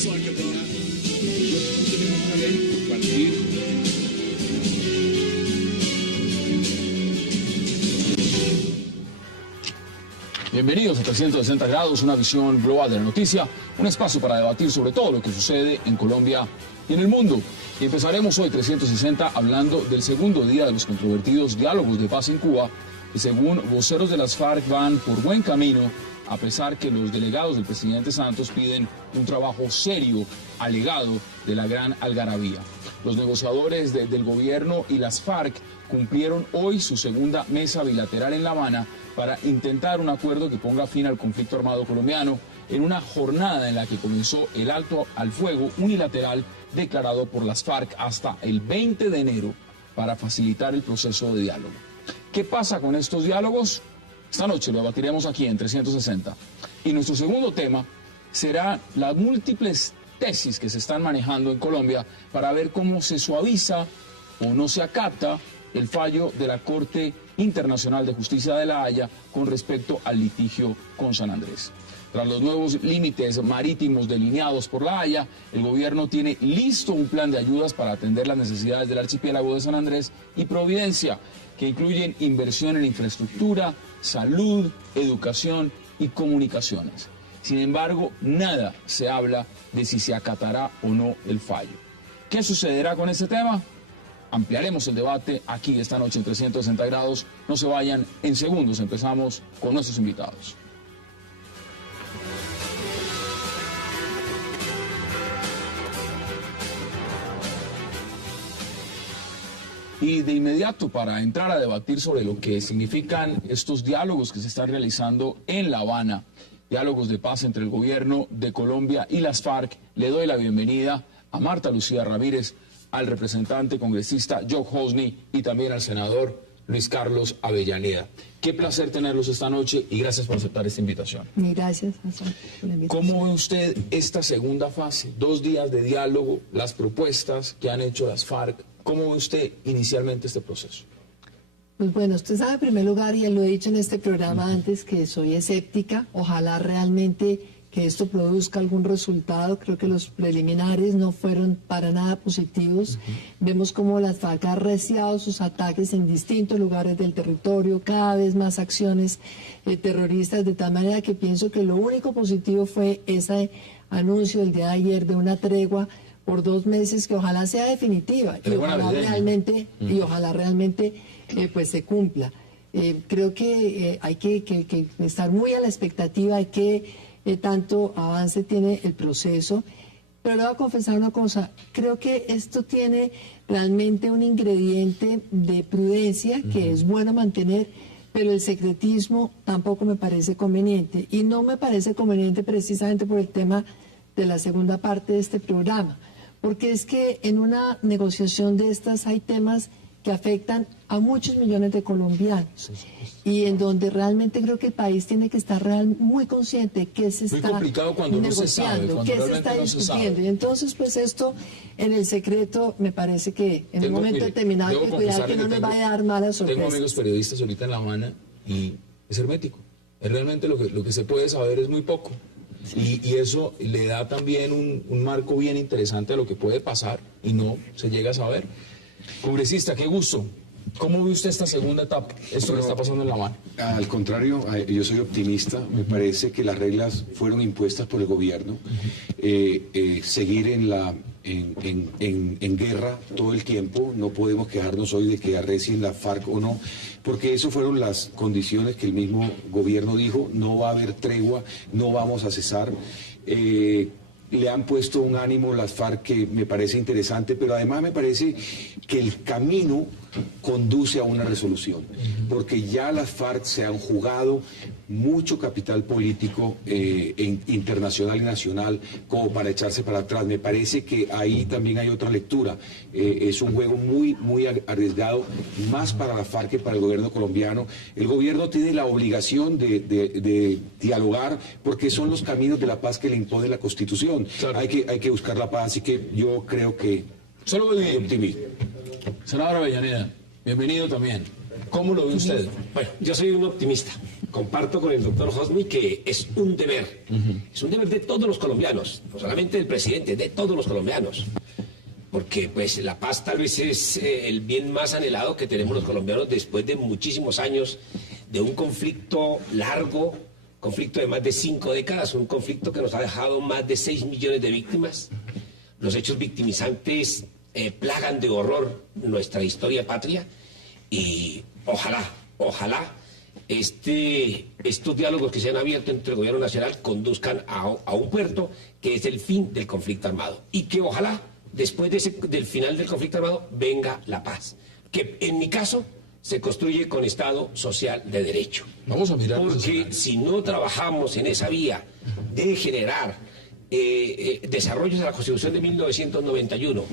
que para no tenemos una ley compartir. Bienvenidos a 360 grados, una visión global de la noticia, un espacio para debatir sobre todo lo que sucede en Colombia y en el mundo. Y empezaremos hoy 360 hablando del segundo día de los controvertidos diálogos de paz en Cuba, que según voceros de las FARC van por buen camino, a pesar que los delegados del presidente Santos piden un trabajo serio, alegado de la gran algarabía. Los negociadores del gobierno y las FARC cumplieron hoy su segunda mesa bilateral en La Habana para intentar un acuerdo que ponga fin al conflicto armado colombiano en una jornada en la que comenzó el alto al fuego unilateral declarado por las FARC hasta el 20 de enero para facilitar el proceso de diálogo. ¿Qué pasa con estos diálogos? Esta noche lo debatiremos aquí en 360. Y nuestro segundo tema será las múltiples tesis que se están manejando en Colombia para ver cómo se suaviza o no se acata el fallo de la Corte Internacional de Justicia de La Haya con respecto al litigio con San Andrés. Tras los nuevos límites marítimos delineados por La Haya, el gobierno tiene listo un plan de ayudas para atender las necesidades del archipiélago de San Andrés y Providencia, que incluyen inversión en infraestructura, salud, educación y comunicaciones. Sin embargo, nada se habla de si se acatará o no el fallo. ¿Qué sucederá con este tema? Ampliaremos el debate aquí esta noche en 360 grados. No se vayan, en segundos empezamos con nuestros invitados. Y de inmediato, para entrar a debatir sobre lo que significan estos diálogos que se están realizando en La Habana, diálogos de paz entre el gobierno de Colombia y las FARC, le doy la bienvenida a Marta Lucía Ramírez, al representante congresista Joe Hosny y también al senador Luis Carlos Avellaneda. Qué placer tenerlos esta noche y gracias por aceptar esta invitación. Gracias, Hassan, por la invitación. ¿Cómo ve usted esta segunda fase? 2 días de diálogo, las propuestas que han hecho las FARC. ¿Cómo ve usted inicialmente este proceso? Pues bueno, usted sabe en primer lugar, y lo he dicho en este programa antes, que soy escéptica. Ojalá realmente que esto produzca algún resultado. Creo que los preliminares no fueron para nada positivos. Vemos cómo las FARC han arreciado sus ataques en distintos lugares del territorio, cada vez más acciones terroristas, de tal manera que pienso que lo único positivo fue ese anuncio el día de ayer de una tregua por 2 meses que ojalá sea definitiva y ojalá realmente pues se cumpla. Creo que hay que estar muy a la expectativa de que tanto avance tiene el proceso, pero le voy a confesar una cosa, creo que esto tiene realmente un ingrediente de prudencia que es bueno mantener, pero el secretismo tampoco me parece conveniente, y no me parece conveniente precisamente por el tema de la segunda parte de este programa, porque es que en una negociación de estas hay temas que afectan a muchos millones de colombianos y en donde realmente creo que el país tiene que estar muy consciente que se está negociando, que se está discutiendo. Y entonces, pues esto en el secreto me parece que en un momento determinado hay que cuidar que no nos vaya a dar malas sorpresas. Tengo amigos periodistas ahorita en La Habana y es hermético. Realmente lo que se puede saber es muy poco. Y eso le da también un marco bien interesante a lo que puede pasar y no se llega a saber. Congresista, qué gusto. ¿Cómo ve usted esta segunda etapa, esto que está pasando en La Habana? Al contrario, yo soy optimista. Me parece que las reglas fueron impuestas por el gobierno. Seguir en guerra todo el tiempo. No podemos quejarnos hoy de que arrecien la FARC o no, porque eso fueron las condiciones que el mismo gobierno dijo. No va a haber tregua, no vamos a cesar. Le han puesto un ánimo las FARC que me parece interesante, pero además me parece que el camino conduce a una resolución, porque ya las FARC se han jugado mucho capital político internacional y nacional como para echarse para atrás. Me parece que ahí también hay otra lectura. Es un juego muy arriesgado, más para la FARC que para el gobierno colombiano. El gobierno tiene la obligación de dialogar porque son los caminos de la paz que le impone la Constitución. Claro. Hay que buscar la paz, así que yo creo que solo optimismo. Senador Avellaneda, bienvenido también. ¿Cómo lo ve usted? Bueno, yo soy un optimista. Comparto con el doctor Hosni que es un deber. Es un deber de todos los colombianos, no solamente del presidente, de todos los colombianos. Porque pues la paz tal vez es el bien más anhelado que tenemos los colombianos después de muchísimos años de un conflicto largo, conflicto de más de 5 décadas, un conflicto que nos ha dejado más de 6 millones de víctimas. Los hechos victimizantes plagan de horror nuestra historia patria y ojalá estos diálogos que se han abierto entre el gobierno nacional conduzcan a un puerto que es el fin del conflicto armado y que ojalá después del final del conflicto armado venga la paz, que en mi caso se construye con Estado social de derecho. Vamos a mirar. Porque si no trabajamos en esa vía de generar desarrollos de la Constitución de 1991,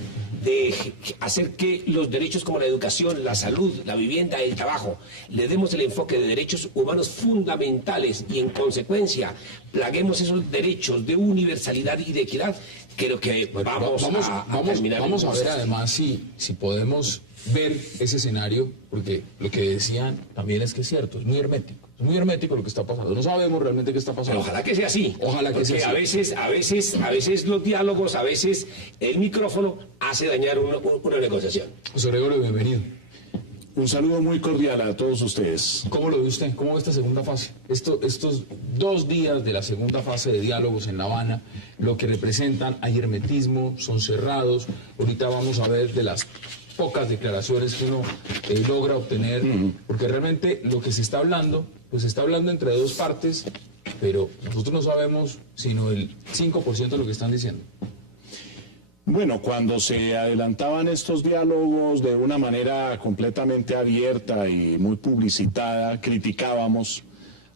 de hacer que los derechos como la educación, la salud, la vivienda, el trabajo, le demos el enfoque de derechos humanos fundamentales y en consecuencia plaguemos esos derechos de universalidad y de equidad, creo que vamos a terminar. Vamos a ver además si podemos ver ese escenario, porque lo que decían también es que es cierto, es muy hermético lo que está pasando, no sabemos realmente qué está pasando. Pero ojalá que sea así, ojalá que sea así. A veces los diálogos, a veces el micrófono hace dañar una negociación. José Gregorio, bienvenido. Un saludo muy cordial a todos ustedes. ¿Cómo lo ve usted? ¿Cómo ve esta segunda fase? Estos 2 días de la segunda fase de diálogos en La Habana, lo que representan, hay hermetismo, son cerrados. Ahorita vamos a ver de las pocas declaraciones que uno logra obtener, porque realmente lo que se está hablando, pues se está hablando entre 2 partes, pero nosotros no sabemos sino el 5% de lo que están diciendo. Bueno, cuando se adelantaban estos diálogos de una manera completamente abierta y muy publicitada, criticábamos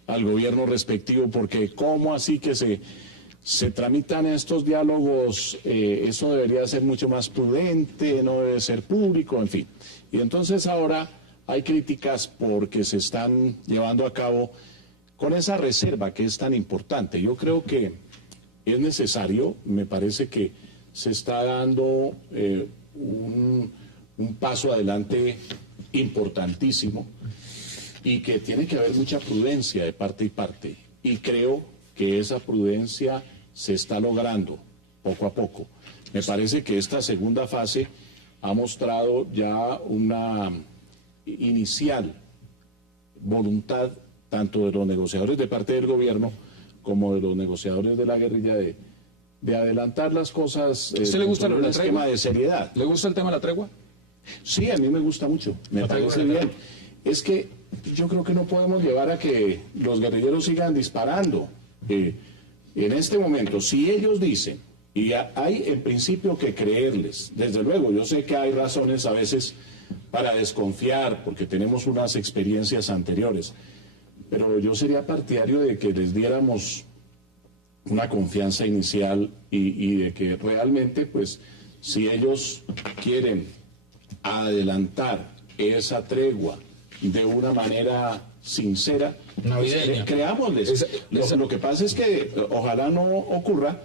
al gobierno respectivo porque ¿cómo así que se tramitan estos diálogos? Eso debería ser mucho más prudente, no debe ser público, en fin. Y entonces ahora hay críticas porque se están llevando a cabo con esa reserva que es tan importante. Yo creo que es necesario, me parece que se está dando un paso adelante importantísimo y que tiene que haber mucha prudencia de parte y parte. Y creo que esa prudencia se está logrando poco a poco. Me parece que esta segunda fase ha mostrado ya una inicial voluntad tanto de los negociadores de parte del gobierno como de los negociadores de la guerrilla de adelantar las cosas. ¿A usted le gusta un esquema de seriedad? ¿Le gusta el tema de la tregua? Sí, a mí me gusta mucho, me parece bien. Es que yo creo que no podemos llevar a que los guerrilleros sigan disparando. En este momento, si ellos dicen, y hay en principio que creerles, desde luego, yo sé que hay razones a veces para desconfiar, porque tenemos unas experiencias anteriores, pero yo sería partidario de que les diéramos una confianza inicial y de que realmente, pues, si ellos quieren adelantar esa tregua de una manera sincera, pues, creámosles. Lo que pasa es que ojalá no ocurra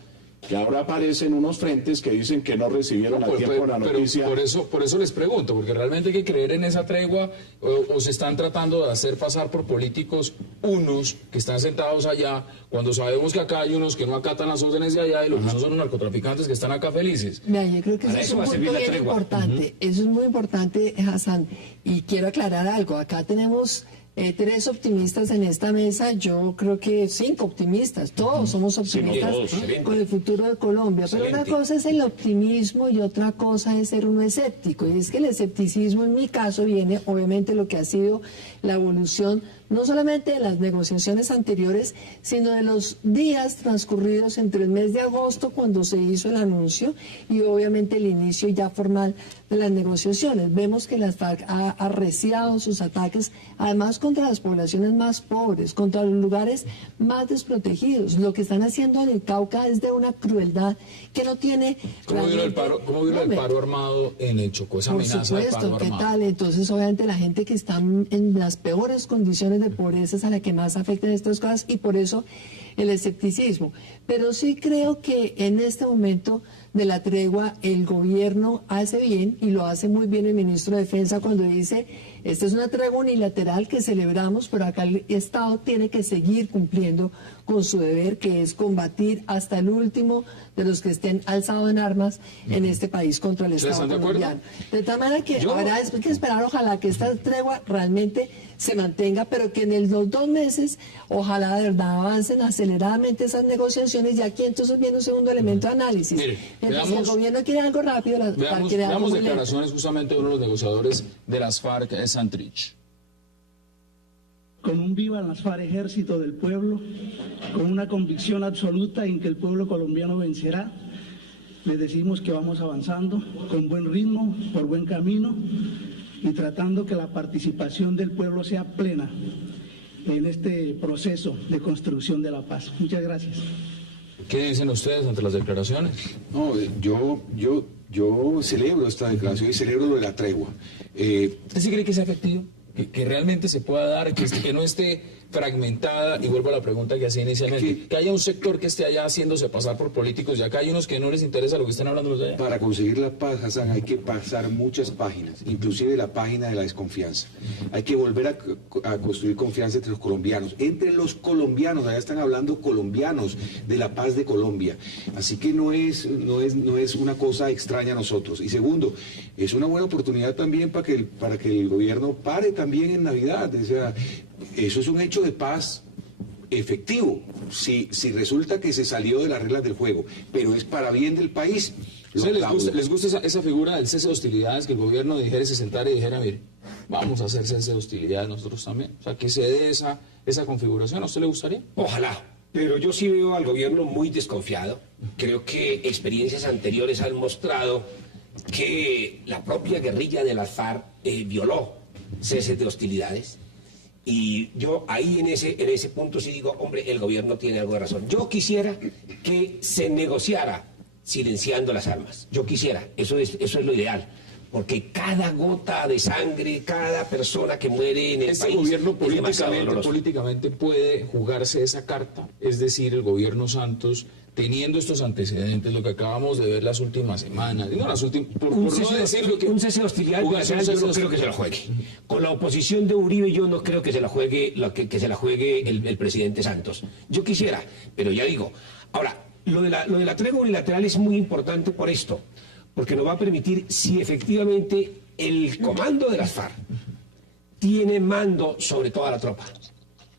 que ahora aparecen unos frentes que dicen que no recibieron a tiempo la noticia. Pero por eso les pregunto, porque realmente hay que creer en esa tregua o se están tratando de hacer pasar por políticos unos que están sentados allá, cuando sabemos que acá hay unos que no acatan las órdenes de allá y los que son los narcotraficantes que están acá felices. Mira, yo creo que eso es un punto bien importante. Eso es muy importante, Hassan. Y quiero aclarar algo. Acá tenemos 3 optimistas en esta mesa, yo creo que 5 optimistas, todos somos optimistas con el futuro de Colombia, pero una cosa es el optimismo y otra cosa es ser uno escéptico, y es que el escepticismo en mi caso viene obviamente lo que ha sido la evolución no solamente de las negociaciones anteriores, sino de los días transcurridos entre el mes de agosto cuando se hizo el anuncio y obviamente el inicio ya formal de las negociaciones. Vemos que las FARC ha arreciado sus ataques, además contra las poblaciones más pobres, contra los lugares más desprotegidos. Lo que están haciendo en el Cauca es de una crueldad que no tiene... ¿Cómo vino el paro armado en el Chocó? Esa amenaza de paro armado. Por supuesto, ¿qué tal? Entonces, obviamente, la gente que está en las peores condiciones de pobreza es a la que más afectan estas cosas y por eso el escepticismo. Pero sí creo que en este momento de la tregua el gobierno hace bien y lo hace muy bien el ministro de Defensa cuando dice Esta es una tregua unilateral que celebramos, pero acá el Estado tiene que seguir cumpliendo con su deber, que es combatir hasta el último de los que estén alzados en armas en este país contra el Estado colombiano. De tal manera que habrá que esperar, ojalá que esta tregua realmente se mantenga, pero que en los 2 meses, ojalá de verdad avancen aceleradamente esas negociaciones, y aquí entonces viene un segundo elemento de análisis. Mire, Mientras que el gobierno quiere algo rápido, veamos declaraciones justamente de uno de los negociadores de las FARC, Santrich. Con un viva las FARC, ejército del pueblo, con una convicción absoluta en que el pueblo colombiano vencerá, les decimos que vamos avanzando con buen ritmo, por buen camino, y tratando que la participación del pueblo sea plena en este proceso de construcción de la paz. Muchas gracias. ¿Qué dicen ustedes ante las declaraciones? No, yo celebro esta declaración y celebro lo de la tregua. ¿Usted sí cree que sea efectivo? Que realmente se pueda dar, que no esté fragmentada, y vuelvo a la pregunta que hacía inicialmente, que haya un sector que esté allá haciéndose pasar por políticos, y acá hay unos que no les interesa lo que están hablando los de allá. Para conseguir la paz, Hassan, hay que pasar muchas páginas, inclusive la página de la desconfianza. Hay que volver a construir confianza entre los colombianos. Entre los colombianos, allá están hablando colombianos de la paz de Colombia. Así que no es una cosa extraña a nosotros. Y segundo, es una buena oportunidad también para que el gobierno pare también en Navidad. O sea, eso es un hecho de paz efectivo, si resulta que se salió de las reglas del juego, pero es para bien del país. ¿Les gusta esa figura del cese de hostilidades, que el gobierno dijera, se sentara y dijera, mire, vamos a hacer cese de hostilidades nosotros también? O sea, que se dé esa configuración. ¿A usted le gustaría? Ojalá, pero yo sí veo al gobierno muy desconfiado. Creo que experiencias anteriores han mostrado que la propia guerrilla de las FARC violó ceses de hostilidades. Y yo ahí en ese punto sí digo, hombre, el gobierno tiene algo de razón. Yo quisiera que se negociara silenciando las armas. Yo quisiera, eso es lo ideal. Porque cada gota de sangre, cada persona que muere en el país... ¿Este gobierno políticamente políticamente puede jugarse esa carta? Es decir, el gobierno Santos, teniendo estos antecedentes, lo que acabamos de ver las últimas semanas, no las últimas, un cese de hostilidad bilateral, yo no creo que se la juegue. Con la oposición de Uribe yo no creo que se la juegue el presidente Santos. Yo quisiera, pero ya digo. Ahora, lo de la tregua unilateral es muy importante por esto, porque nos va a permitir, si efectivamente el comando de las FARC tiene mando sobre toda la tropa.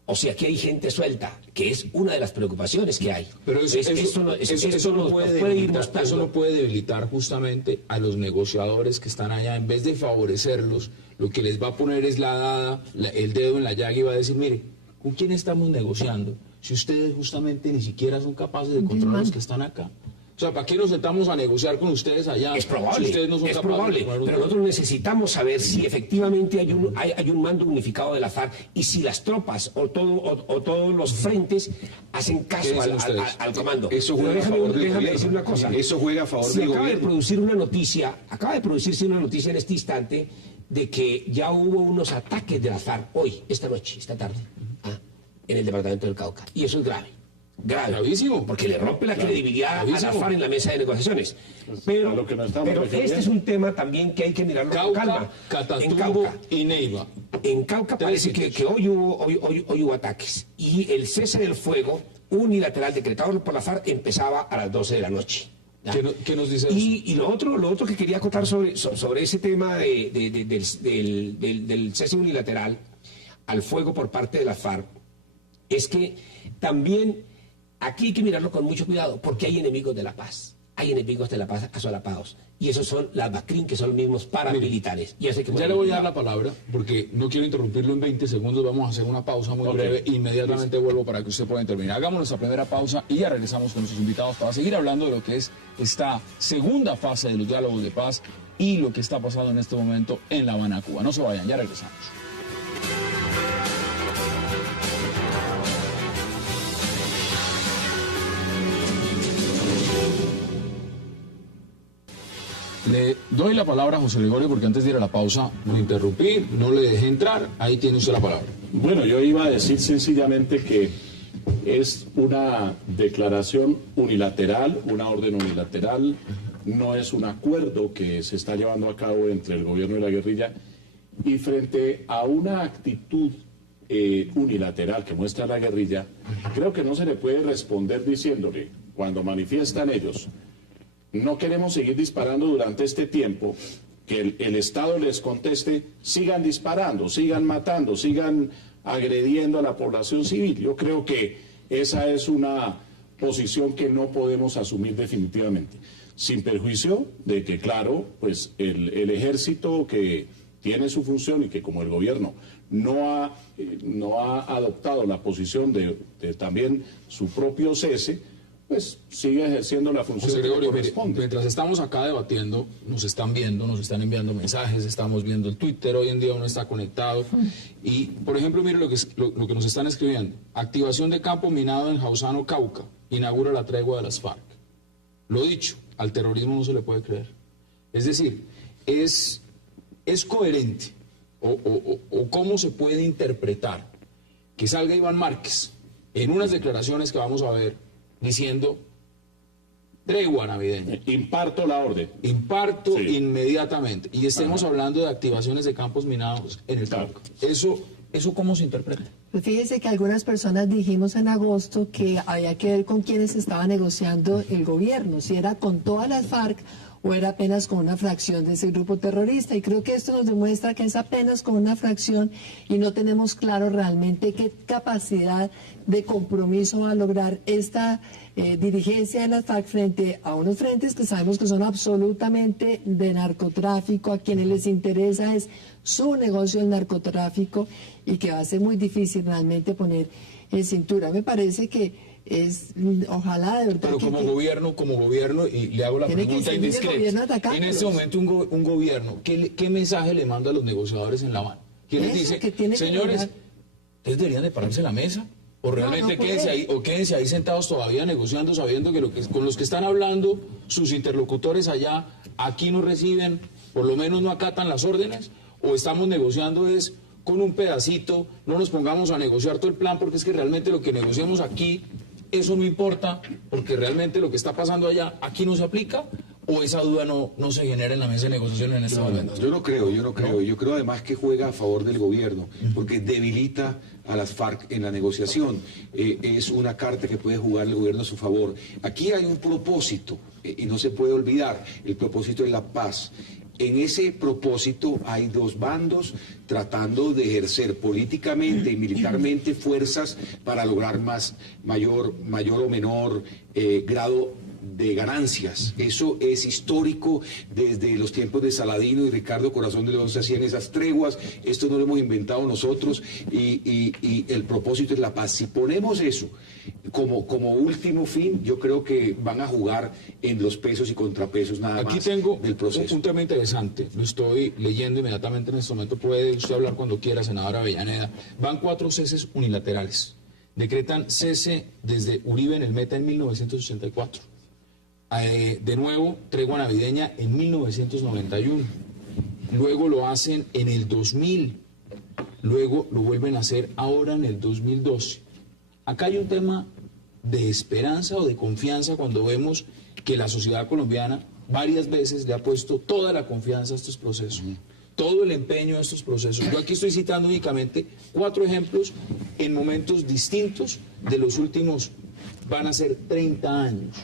O sea, que hay gente suelta, que es una de las preocupaciones que hay. Pero eso no puede debilitar justamente a los negociadores que están allá. En vez de favorecerlos, lo que les va a poner es el dedo en la llaga y va a decir, mire, ¿con quién estamos negociando? Si ustedes justamente ni siquiera son capaces de controlar a los que están acá. O sea, ¿para qué nos sentamos a negociar con ustedes allá? Es probable, si ustedes no son capaces pero nosotros necesitamos saber si efectivamente hay un mando unificado de la FARC y si las tropas o todos los frentes hacen caso al comando. Eso juega a favor del déjame decir una cosa. Eso juega a favor del gobierno. Acaba de producirse una noticia en este instante de que ya hubo unos ataques de la FARC hoy, esta tarde, en el departamento del Cauca. Y eso es grave. Gravísimo, porque le rompe la credibilidad a la FARC en la mesa de negociaciones. Pero este es un tema también que hay que mirarlo con calma. Catatumbo y Neiva. En Cauca parece que hoy hubo ataques, y el cese del fuego unilateral decretado por la FARC empezaba a las 12 de la noche. ¿Qué nos dice eso? Y lo otro que quería acotar sobre ese tema del cese unilateral al fuego por parte de la FARC es que también aquí hay que mirarlo con mucho cuidado, porque hay enemigos de la paz. Hay enemigos de la paz asolapados. Y esos son las BACRIM, que son los mismos paramilitares. Ya le voy a dar la palabra, porque no quiero interrumpirlo en 20 segundos. Vamos a hacer una pausa muy breve. Inmediatamente vuelvo para que usted pueda intervenir. Hagamos nuestra primera pausa y ya regresamos con nuestros invitados para seguir hablando de lo que es esta segunda fase de los diálogos de paz y lo que está pasando en este momento en La Habana, Cuba. No se vayan, ya regresamos. Le doy la palabra a José Gregorio, porque antes de ir a la pausa lo interrumpí, no le dejé entrar. Ahí tiene usted la palabra. Bueno, yo iba a decir sencillamente que es una declaración unilateral, una orden unilateral, no es un acuerdo que se está llevando a cabo entre el gobierno y la guerrilla, Y frente a una actitud unilateral que muestra la guerrilla, creo que no se le puede responder diciéndole, cuando manifiestan ellos, no queremos seguir disparando durante este tiempo, que el Estado les conteste, sigan disparando, sigan matando, sigan agrediendo a la población civil. Yo creo que esa es una posición que no podemos asumir definitivamente, sin perjuicio de que, claro, pues el ejército que tiene su función y que como el gobierno no ha adoptado la posición de también su propio cese, pues sigue ejerciendo la función José que le Gregorio, corresponde. mientras estamos acá debatiendo, nos están viendo, nos están enviando mensajes, estamos viendo el Twitter, hoy en día uno está conectado. Y, por ejemplo, mire lo que nos están escribiendo. Activación de campo minado en Jausano, Cauca. Inaugura la tregua de las FARC. Lo dicho, al terrorismo no se le puede creer. Es decir, es coherente, o cómo se puede interpretar que salga Iván Márquez en unas declaraciones que vamos a ver, diciendo tregua navideña. Imparto la orden. Imparto Sí. inmediatamente. Y estemos hablando de activaciones de campos minados en el Cauca. ¿Eso cómo se interpreta? Pues fíjese que algunas personas dijimos en agosto que había que ver con quiénes estaba negociando el gobierno, si era con todas las FARC o era apenas con una fracción de ese grupo terrorista. Y creo que esto nos demuestra que es apenas con una fracción y no tenemos claro realmente qué capacidad de compromiso va a lograr esta dirigencia de las FARC frente a unos frentes que sabemos que son absolutamente de narcotráfico, a quienes les interesa es su negocio del narcotráfico y que va a ser muy difícil realmente poner en cintura. Me parece que ojalá de verdad. Pero como gobierno, y le hago la Tiene que pregunta seguir el indiscreta. gobierno atacándolos. En este momento un gobierno, ¿qué mensaje le manda a los negociadores en La Habana? ¿Quién les Eso, dice, que tiene que señores, lograr. ustedes deberían de pararse en la mesa? O realmente no puede. quédense ahí sentados todavía negociando, sabiendo que con los que están hablando, sus interlocutores allá, aquí no reciben, por lo menos no acatan las órdenes, o estamos negociando es con un pedacito, no nos pongamos a negociar todo el plan, porque es que realmente lo que negociamos aquí, eso no importa, porque realmente lo que está pasando allá, aquí no se aplica, o esa duda no se genera en la mesa de negociación en este momento. Yo no creo. Yo creo además que juega a favor del gobierno, porque debilita a las FARC en la negociación. Es una carta que puede jugar el gobierno a su favor. Aquí hay un propósito, y no se puede olvidar, el propósito es la paz. En ese propósito hay dos bandos tratando de ejercer políticamente y militarmente fuerzas para lograr mayor o menor grado de ganancias. Eso es histórico desde los tiempos de Saladino y Ricardo Corazón de León se hacían esas treguas. Esto no lo hemos inventado nosotros y el propósito es la paz. Si ponemos eso como último fin, yo creo que van a jugar en los pesos y contrapesos nada más. Aquí tengo del proceso. un tema interesante, lo estoy leyendo inmediatamente en este momento, puede usted hablar cuando quiera, senadora Avellaneda. Van 4 ceses unilaterales. Decretan cese desde Uribe en el Meta en 1984. De nuevo, tregua navideña en 1991. Luego lo hacen en el 2000. Luego lo vuelven a hacer ahora en el 2012. Acá hay un tema de esperanza o de confianza cuando vemos que la sociedad colombiana varias veces le ha puesto toda la confianza a estos procesos, todo el empeño a estos procesos. Yo aquí estoy citando únicamente 4 ejemplos en momentos distintos de los últimos, van a ser 30 años,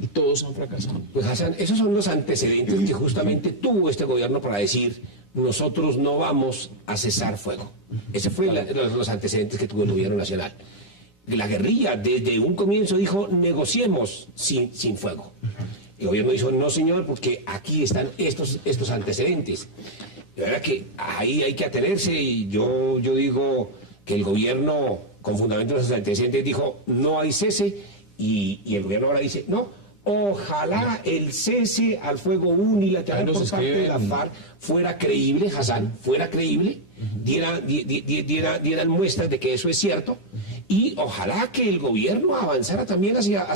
y todos han fracasado. Pues Hassan, esos son los antecedentes que justamente tuvo este gobierno para decir, nosotros no vamos a cesar fuego. Ese fue los antecedentes que tuvo el gobierno nacional. La guerrilla desde un comienzo dijo, negociemos sin fuego. El gobierno dijo, no señor, porque aquí están estos antecedentes. De verdad que ahí hay que atenerse, y yo digo que el gobierno, con fundamento en esos antecedentes, dijo, no hay cese, y el gobierno ahora dice, no, ojalá el cese al fuego unilateral por parte de la FARC fuera creíble, Hassan, fuera creíble, dieran muestras de que eso es cierto, y ojalá que el gobierno avanzara también hacia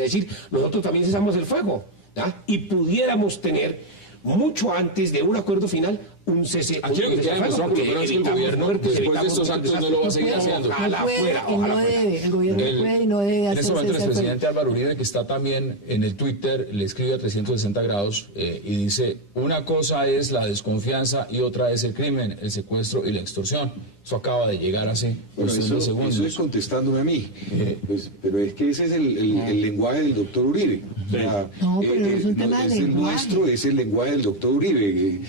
decir, nosotros también cesamos el fuego, ¿ya? Y pudiéramos tener, mucho antes de un acuerdo final, un cese. Aquí lo que queda demostrado por lo menos es que el gobierno, después de estos actos, no lo va a seguir haciendo. Ojalá No puede fuera, y no ojalá fuera. debe, el gobierno no puede y no debe En hacer este momento el cese al fuego. expresidente Álvaro Uribe, que está también en el Twitter, le escribe a 360 grados y dice, una cosa es la desconfianza y otra es el crimen, el secuestro y la extorsión. Eso acaba de llegar hace Bueno, cuestión de segundos. eso es contestándome a mí. Pues, pero es que ese es el lenguaje del doctor Uribe. O sea, No, pero no es un tema de es el lenguaje. nuestro, es el lenguaje del doctor Uribe.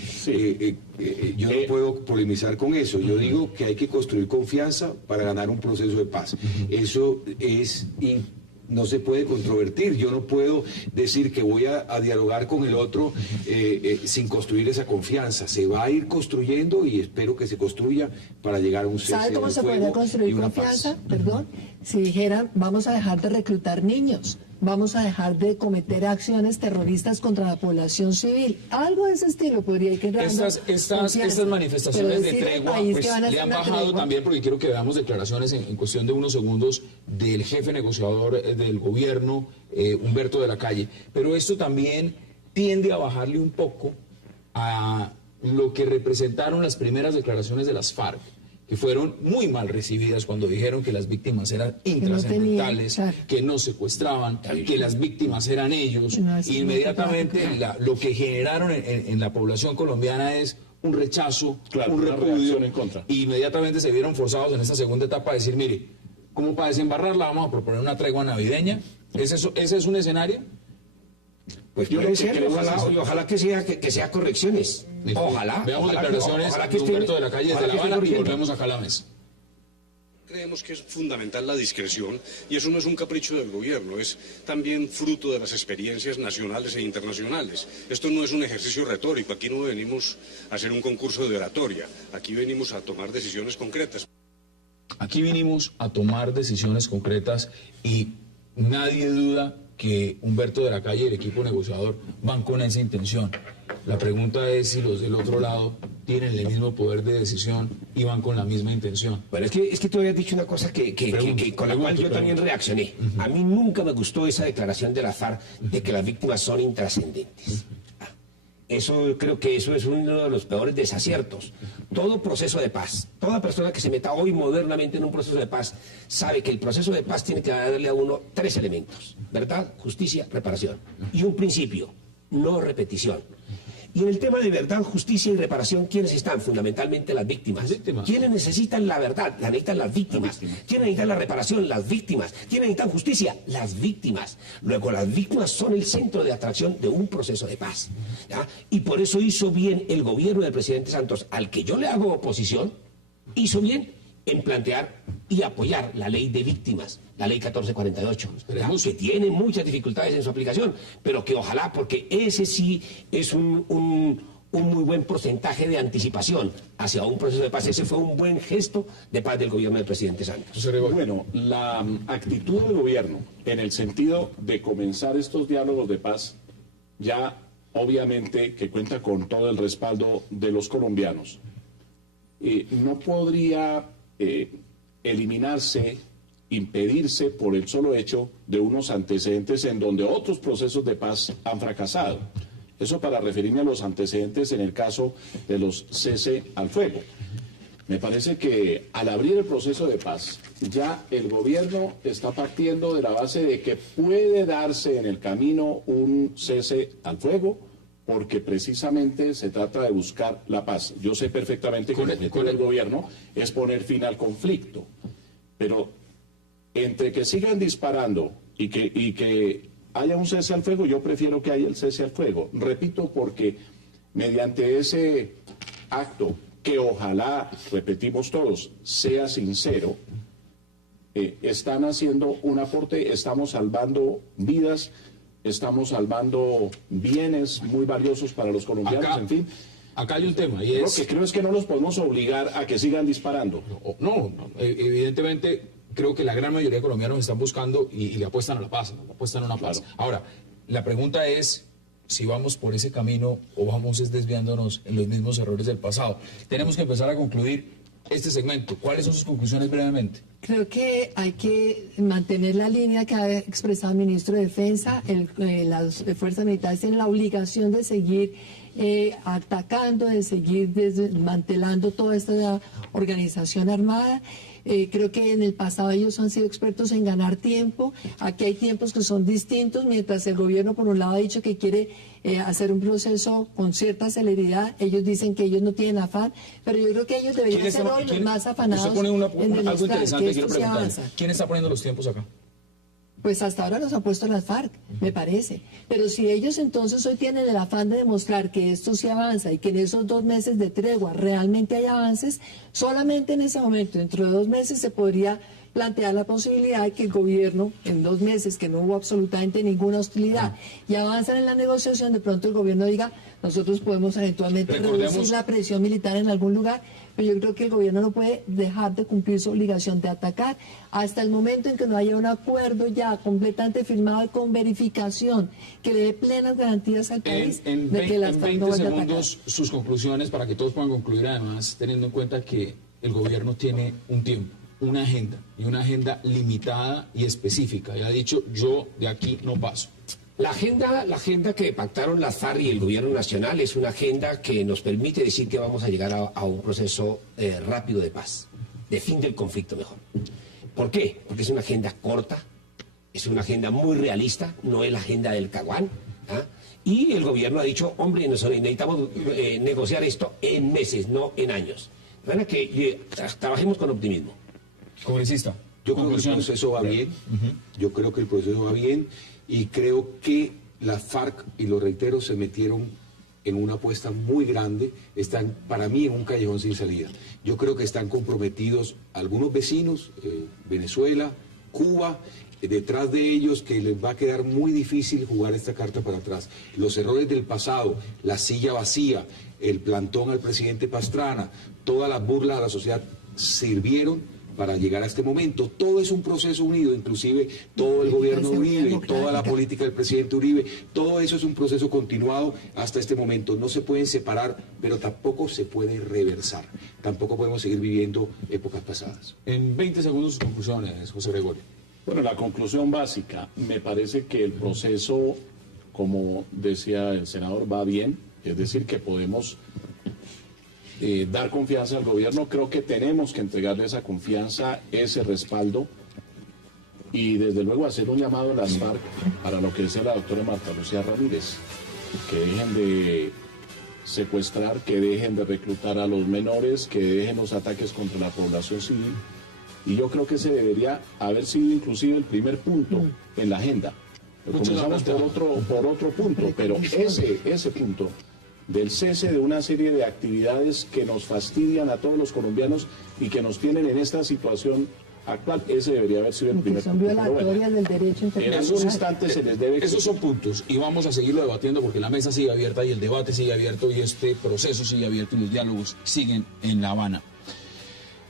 Yo no puedo polemizar con eso. Yo digo que hay que construir confianza para ganar un proceso de paz. Eso es no se puede controvertir. Yo no puedo decir que voy a dialogar con el otro sin construir esa confianza. Se va a ir construyendo y espero que se construya para llegar a un cese ¿Sabe cómo del se fuego podría y construir una confianza? paz. Perdón. Si dijeran, vamos a dejar de reclutar niños, vamos a dejar de cometer acciones terroristas contra la población civil. Algo de ese estilo podría ir creando Estas manifestaciones de tregua pues, le han bajado tregua. también, porque quiero que veamos declaraciones en cuestión de unos segundos del jefe negociador del gobierno, Humberto de la Calle. Pero esto también tiende a bajarle un poco a lo que representaron las primeras declaraciones de las FARC, que fueron muy mal recibidas cuando dijeron que las víctimas eran intrascendentales, que no secuestraban, que las víctimas eran ellos. No, eso Inmediatamente lo que generaron en la población colombiana es un rechazo, Claro, un una repudio. reacción en contra. Y inmediatamente se vieron forzados en esta segunda etapa a decir, mire, como para desembarrarla vamos a proponer una tregua navideña. ¿Ese es un escenario? Pues Yo puede lo que ser, creo es ojalá, eso. y ojalá que sea correcciones. Ojalá. Veamos ojalá declaraciones ojalá de Humberto esté- de la Calle desde ojalá La que esté Habana y corriendo. volvemos acá a la mesa. Creemos que es fundamental la discreción y eso no es un capricho del gobierno, es también fruto de las experiencias nacionales e internacionales. Esto no es un ejercicio retórico, aquí no venimos a hacer un concurso de oratoria, aquí venimos a tomar decisiones concretas. Aquí vinimos a tomar decisiones concretas y nadie duda que Humberto de la Calle y el equipo negociador van con esa intención. La pregunta es si los del otro lado tienen el mismo poder de decisión y van con la misma intención. Bueno, es que tú habías dicho una cosa con la cual yo también reaccioné. A mí nunca me gustó esa declaración de la FARC de que las víctimas son intrascendentes. Eso creo que eso es uno de los peores desaciertos. Todo proceso de paz, toda persona que se meta hoy modernamente en un proceso de paz, sabe que el proceso de paz tiene que darle a uno 3 elementos: verdad, justicia, reparación. Y un principio: no repetición. Y en el tema de verdad, justicia y reparación, ¿quiénes están? Fundamentalmente las víctimas. ¿Quiénes necesitan la verdad? La necesitan las víctimas. ¿Quiénes necesitan la reparación? Las víctimas. ¿Quiénes necesitan justicia? Las víctimas. Luego, las víctimas son el centro de atracción de un proceso de paz. ¿Ya? Y por eso hizo bien el gobierno del presidente Santos, al que yo le hago oposición, hizo bien en plantear y apoyar la ley de víctimas, la ley 1448, ¿ya? Que tiene muchas dificultades en su aplicación, pero que ojalá, porque ese sí es un muy buen porcentaje de anticipación hacia un proceso de paz. Ese fue un buen gesto de paz del gobierno del presidente Santos. Bueno, la actitud del gobierno en el sentido de comenzar estos diálogos de paz, ya obviamente que cuenta con todo el respaldo de los colombianos, no podría eliminarse, impedirse por el solo hecho de unos antecedentes en donde otros procesos de paz han fracasado. Eso para referirme a los antecedentes en el caso de los cese al fuego. Me parece que al abrir el proceso de paz, ya el gobierno está partiendo de la base de que puede darse en el camino un cese al fuego, porque precisamente se trata de buscar la paz. Yo sé perfectamente que el objetivo del gobierno es poner fin al conflicto, pero entre que sigan disparando y que haya un cese al fuego, yo prefiero que haya el cese al fuego. Repito, porque mediante ese acto, que ojalá, repetimos todos, sea sincero, están haciendo un aporte, estamos salvando vidas, estamos salvando bienes muy valiosos para los colombianos, en fin. Acá hay un tema y Lo que creo es que no los podemos obligar a que sigan disparando. No, evidentemente creo que la gran mayoría de colombianos están buscando y le apuestan a la paz, apuestan a una paz. Claro. Ahora, la pregunta es si vamos por ese camino o vamos desviándonos en los mismos errores del pasado. Tenemos que empezar a concluir este segmento. ¿Cuáles son sus conclusiones brevemente? Creo que hay que mantener la línea que ha expresado el ministro de Defensa. Las fuerzas militares tienen la obligación de seguir atacando, de seguir desmantelando toda esta organización armada. Creo que en el pasado ellos han sido expertos en ganar tiempo. Aquí hay tiempos que son distintos, mientras el gobierno por un lado ha dicho que quiere hacer un proceso con cierta celeridad. Ellos dicen que ellos no tienen afán, pero yo creo que ellos deberían ser hoy los más afanados usted pone en algo demostrar interesante que que quiero esto se preguntar. avanza. ¿Quién está poniendo los tiempos acá? Pues hasta ahora los han puesto las FARC, me parece. Pero si ellos entonces hoy tienen el afán de demostrar que esto sí avanza y que en esos 2 meses de tregua realmente hay avances, solamente en ese momento, dentro de 2 meses, se podría plantear la posibilidad de que el gobierno, en 2 meses que no hubo absolutamente ninguna hostilidad, y avanzan en la negociación, de pronto el gobierno diga, nosotros podemos eventualmente reducir la presión militar en algún lugar, pero yo creo que el gobierno no puede dejar de cumplir su obligación de atacar hasta el momento en que no haya un acuerdo ya completamente firmado y con verificación que le dé plenas garantías al país de que las FARC no vayan a atacar. Segundos, sus conclusiones para que todos puedan concluir, además, teniendo en cuenta que el gobierno tiene un tiempo, una agenda, y una agenda limitada y específica. Ya ha dicho, yo de aquí no paso. La agenda que pactaron las FARC y el gobierno nacional es una agenda que nos permite decir que vamos a llegar a un proceso rápido de paz, de fin del conflicto mejor. ¿Por qué? Porque es una agenda corta, es una agenda muy realista, no es la agenda del caguán, ¿ah? Y el gobierno ha dicho, hombre, necesitamos negociar esto en meses, no en años. De manera que trabajemos con optimismo. Congresista. Yo creo que el proceso va bien, yo creo que el proceso va bien y creo que la FARC, y lo reitero, se metieron en una apuesta muy grande, están para mí en un callejón sin salida. Yo creo que están comprometidos algunos vecinos, Venezuela, Cuba, detrás de ellos, que les va a quedar muy difícil jugar esta carta para atrás. Los errores del pasado, la silla vacía, el plantón al presidente Pastrana, todas las burlas a la sociedad sirvieron para llegar a este momento. Todo es un proceso unido, inclusive todo el gobierno Uribe, toda la política del presidente Uribe, todo eso es un proceso continuado hasta este momento. No se pueden separar, pero tampoco se puede reversar. Tampoco podemos seguir viviendo épocas pasadas. En 20 segundos sus conclusiones, José Gregorio. Bueno, la conclusión básica, me parece que el proceso, como decía el senador, va bien, es decir, que podemos dar confianza al gobierno. Creo que tenemos que entregarle esa confianza, ese respaldo, y desde luego hacer un llamado a las FARC para lo que decía la doctora Marta Lucía Ramírez, que dejen de secuestrar, que dejen de reclutar a los menores, que dejen los ataques contra la población civil, y yo creo que ese debería haber sido inclusive el primer punto en la agenda. Comenzamos por otro punto, pero ese punto del cese de una serie de actividades que nos fastidian a todos los colombianos y que nos tienen en esta situación actual, ese debería haber sido el primer punto. Son violatorias del derecho internacional. En esos instantes se les debe... Esos son puntos y vamos a seguirlo debatiendo porque la mesa sigue abierta y el debate sigue abierto y este proceso sigue abierto y los diálogos siguen en La Habana.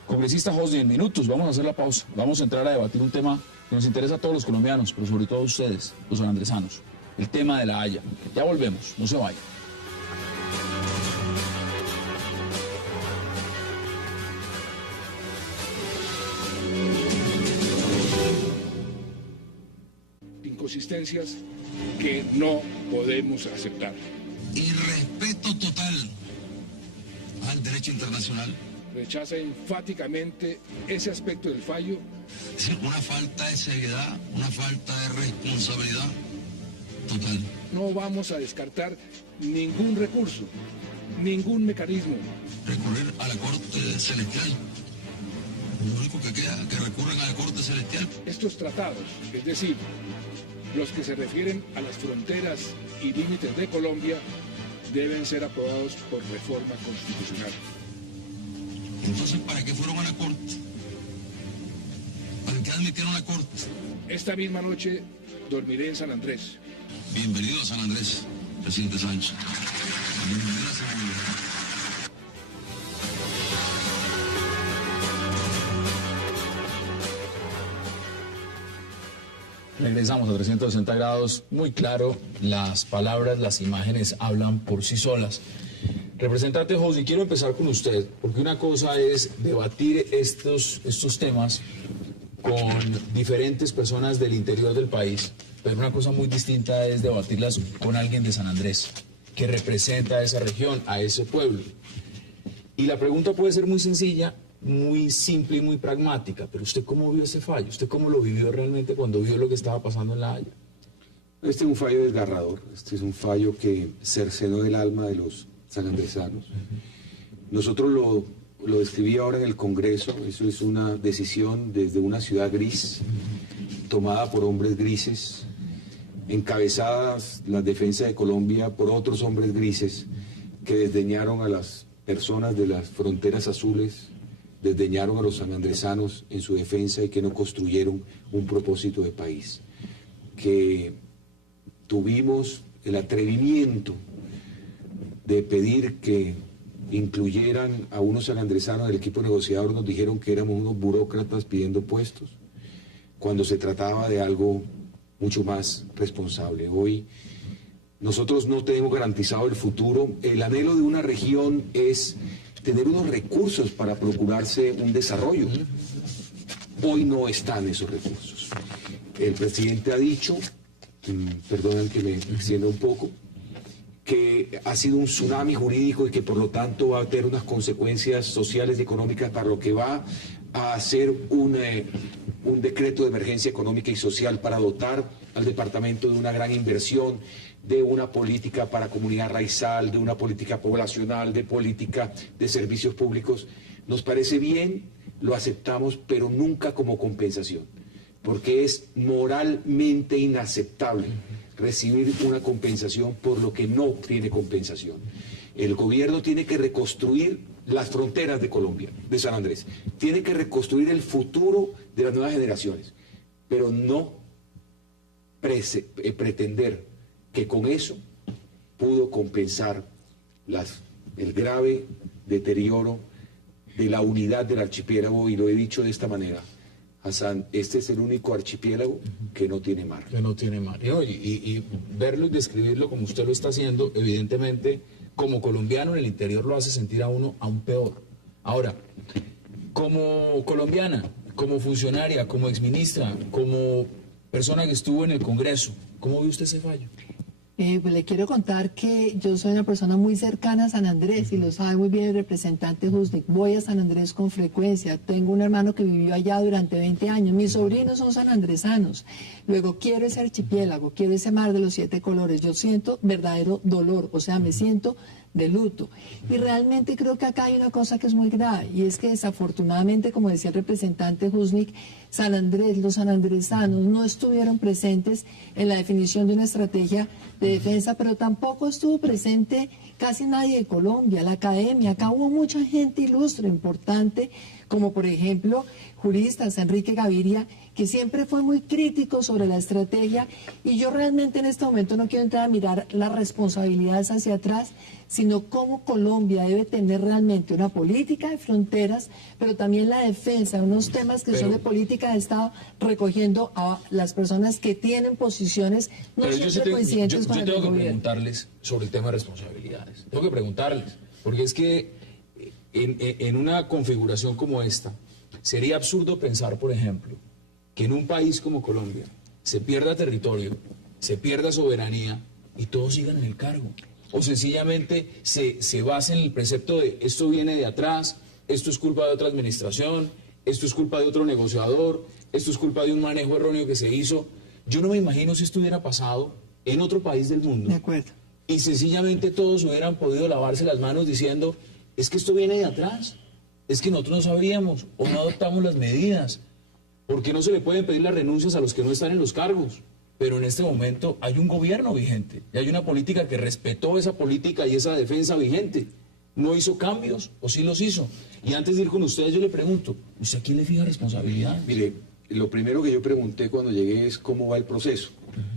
Congresista José, en minutos vamos a hacer la pausa. Vamos a entrar a debatir un tema que nos interesa a todos los colombianos, pero sobre todo a ustedes, los sanandresanos. El tema de La Haya. Ya volvemos, no se vayan. Inconsistencias que no podemos aceptar. Y respeto total al derecho internacional. Rechaza enfáticamente ese aspecto del fallo. Es decir, una falta de seriedad, una falta de responsabilidad total. No vamos a descartar ningún recurso, ningún mecanismo. Recurrir a la Corte Celestial. Lo único que queda es que recurran a la Corte Celestial. Estos tratados, es decir, los que se refieren a las fronteras y límites de Colombia, deben ser aprobados por reforma constitucional. Entonces, ¿para qué fueron a la Corte? ¿Para qué admitieron a la Corte? Esta misma noche dormiré en San Andrés. Bienvenido a San Andrés, presidente Sánchez. Bienvenido a San Andrés. Regresamos a 360 grados, muy claro, las palabras, las imágenes hablan por sí solas. Representante José, quiero empezar con usted, porque una cosa es debatir estos temas con diferentes personas del interior del país, pero una cosa muy distinta es debatirlas con alguien de San Andrés. que representa a esa región, a ese pueblo. Y la pregunta puede ser muy sencilla, muy simple y muy pragmática, pero ¿usted cómo vio ese fallo? ¿Usted cómo lo vivió realmente cuando vio lo que estaba pasando en La Haya? Este es un fallo desgarrador, este es un fallo que cercenó el alma de los sanandresanos. Nosotros lo describí ahora en el Congreso, eso es una decisión desde una ciudad gris, tomada por hombres grises, encabezadas las defensas de Colombia por otros hombres grises que desdeñaron a las personas de las fronteras azules, desdeñaron a los sanandresanos en su defensa y que no construyeron un propósito de país. Que tuvimos el atrevimiento de pedir que incluyeran a unos sanandresanos del equipo negociador, nos dijeron que éramos unos burócratas pidiendo puestos, cuando se trataba de algo mucho más responsable. Hoy nosotros no tenemos garantizado el futuro. El anhelo de una región es tener unos recursos para procurarse un desarrollo. Hoy no están esos recursos. El presidente ha dicho, perdonen que me extienda un poco, que ha sido un tsunami jurídico y que por lo tanto va a tener unas consecuencias sociales y económicas para lo que va a hacer un decreto de emergencia económica y social para dotar al departamento de una gran inversión, de una política para comunidad raizal, de una política poblacional, de política de servicios públicos. Nos parece bien, lo aceptamos, pero nunca como compensación, porque es moralmente inaceptable recibir una compensación por lo que no tiene compensación. El gobierno tiene que reconstruir las fronteras de Colombia, de San Andrés, tiene que reconstruir el futuro de las nuevas generaciones, pero no pretender que con eso pudo compensar el grave deterioro de la unidad del archipiélago, y lo he dicho de esta manera: Hassan, este es el único archipiélago que no tiene mar. Que no tiene mar. Y verlo y describirlo como usted lo está haciendo, evidentemente, como colombiano en el interior lo hace sentir a uno aún peor. Ahora, como colombiana, como funcionaria, como exministra, como persona que estuvo en el Congreso, ¿cómo ve usted ese fallo? Pues le quiero contar que yo soy una persona muy cercana a San Andrés, y lo sabe muy bien el representante Husnik. Voy a San Andrés con frecuencia, tengo un hermano que vivió allá durante 20 años, mis sobrinos son sanandresanos. Luego quiero ese archipiélago, quiero ese mar de los 7 colores, yo siento verdadero dolor, o sea, me siento de luto. Y realmente creo que acá hay una cosa que es muy grave, y es que desafortunadamente, como decía el representante Husnik, San Andrés, los sanandresanos no estuvieron presentes en la definición de una estrategia de defensa, pero tampoco estuvo presente casi nadie de Colombia, la academia. Acá hubo mucha gente ilustre, importante, como por ejemplo juristas, Enrique Gaviria, que siempre fue muy crítico sobre la estrategia, y yo realmente en este momento no quiero entrar a mirar las responsabilidades hacia atrás, sino cómo Colombia debe tener realmente una política de fronteras, pero también la defensa, unos temas que son de política de Estado, recogiendo a las personas que tienen posiciones no siempre coincidentes con el gobierno. Yo tengo que preguntarles sobre el tema de responsabilidades. Tengo que preguntarles, porque es que en una configuración como esta, sería absurdo pensar, por ejemplo, que en un país como Colombia se pierda territorio, se pierda soberanía y todos sigan en el cargo. O sencillamente se basa en el precepto de esto viene de atrás, esto es culpa de otra administración, esto es culpa de otro negociador, esto es culpa de un manejo erróneo que se hizo. Yo no me imagino si esto hubiera pasado en otro país del mundo. De acuerdo. Y sencillamente todos hubieran podido lavarse las manos diciendo, es que esto viene de atrás, es que nosotros no sabíamos o no adoptamos las medidas. Porque no se le pueden pedir las renuncias a los que no están en los cargos. Pero en este momento hay un gobierno vigente y hay una política que respetó esa política y esa defensa vigente. ¿No hizo cambios o sí los hizo? Y antes de ir con ustedes yo le pregunto, ¿usted a quién le fija responsabilidad? Mire, lo primero que yo pregunté cuando llegué es cómo va el proceso.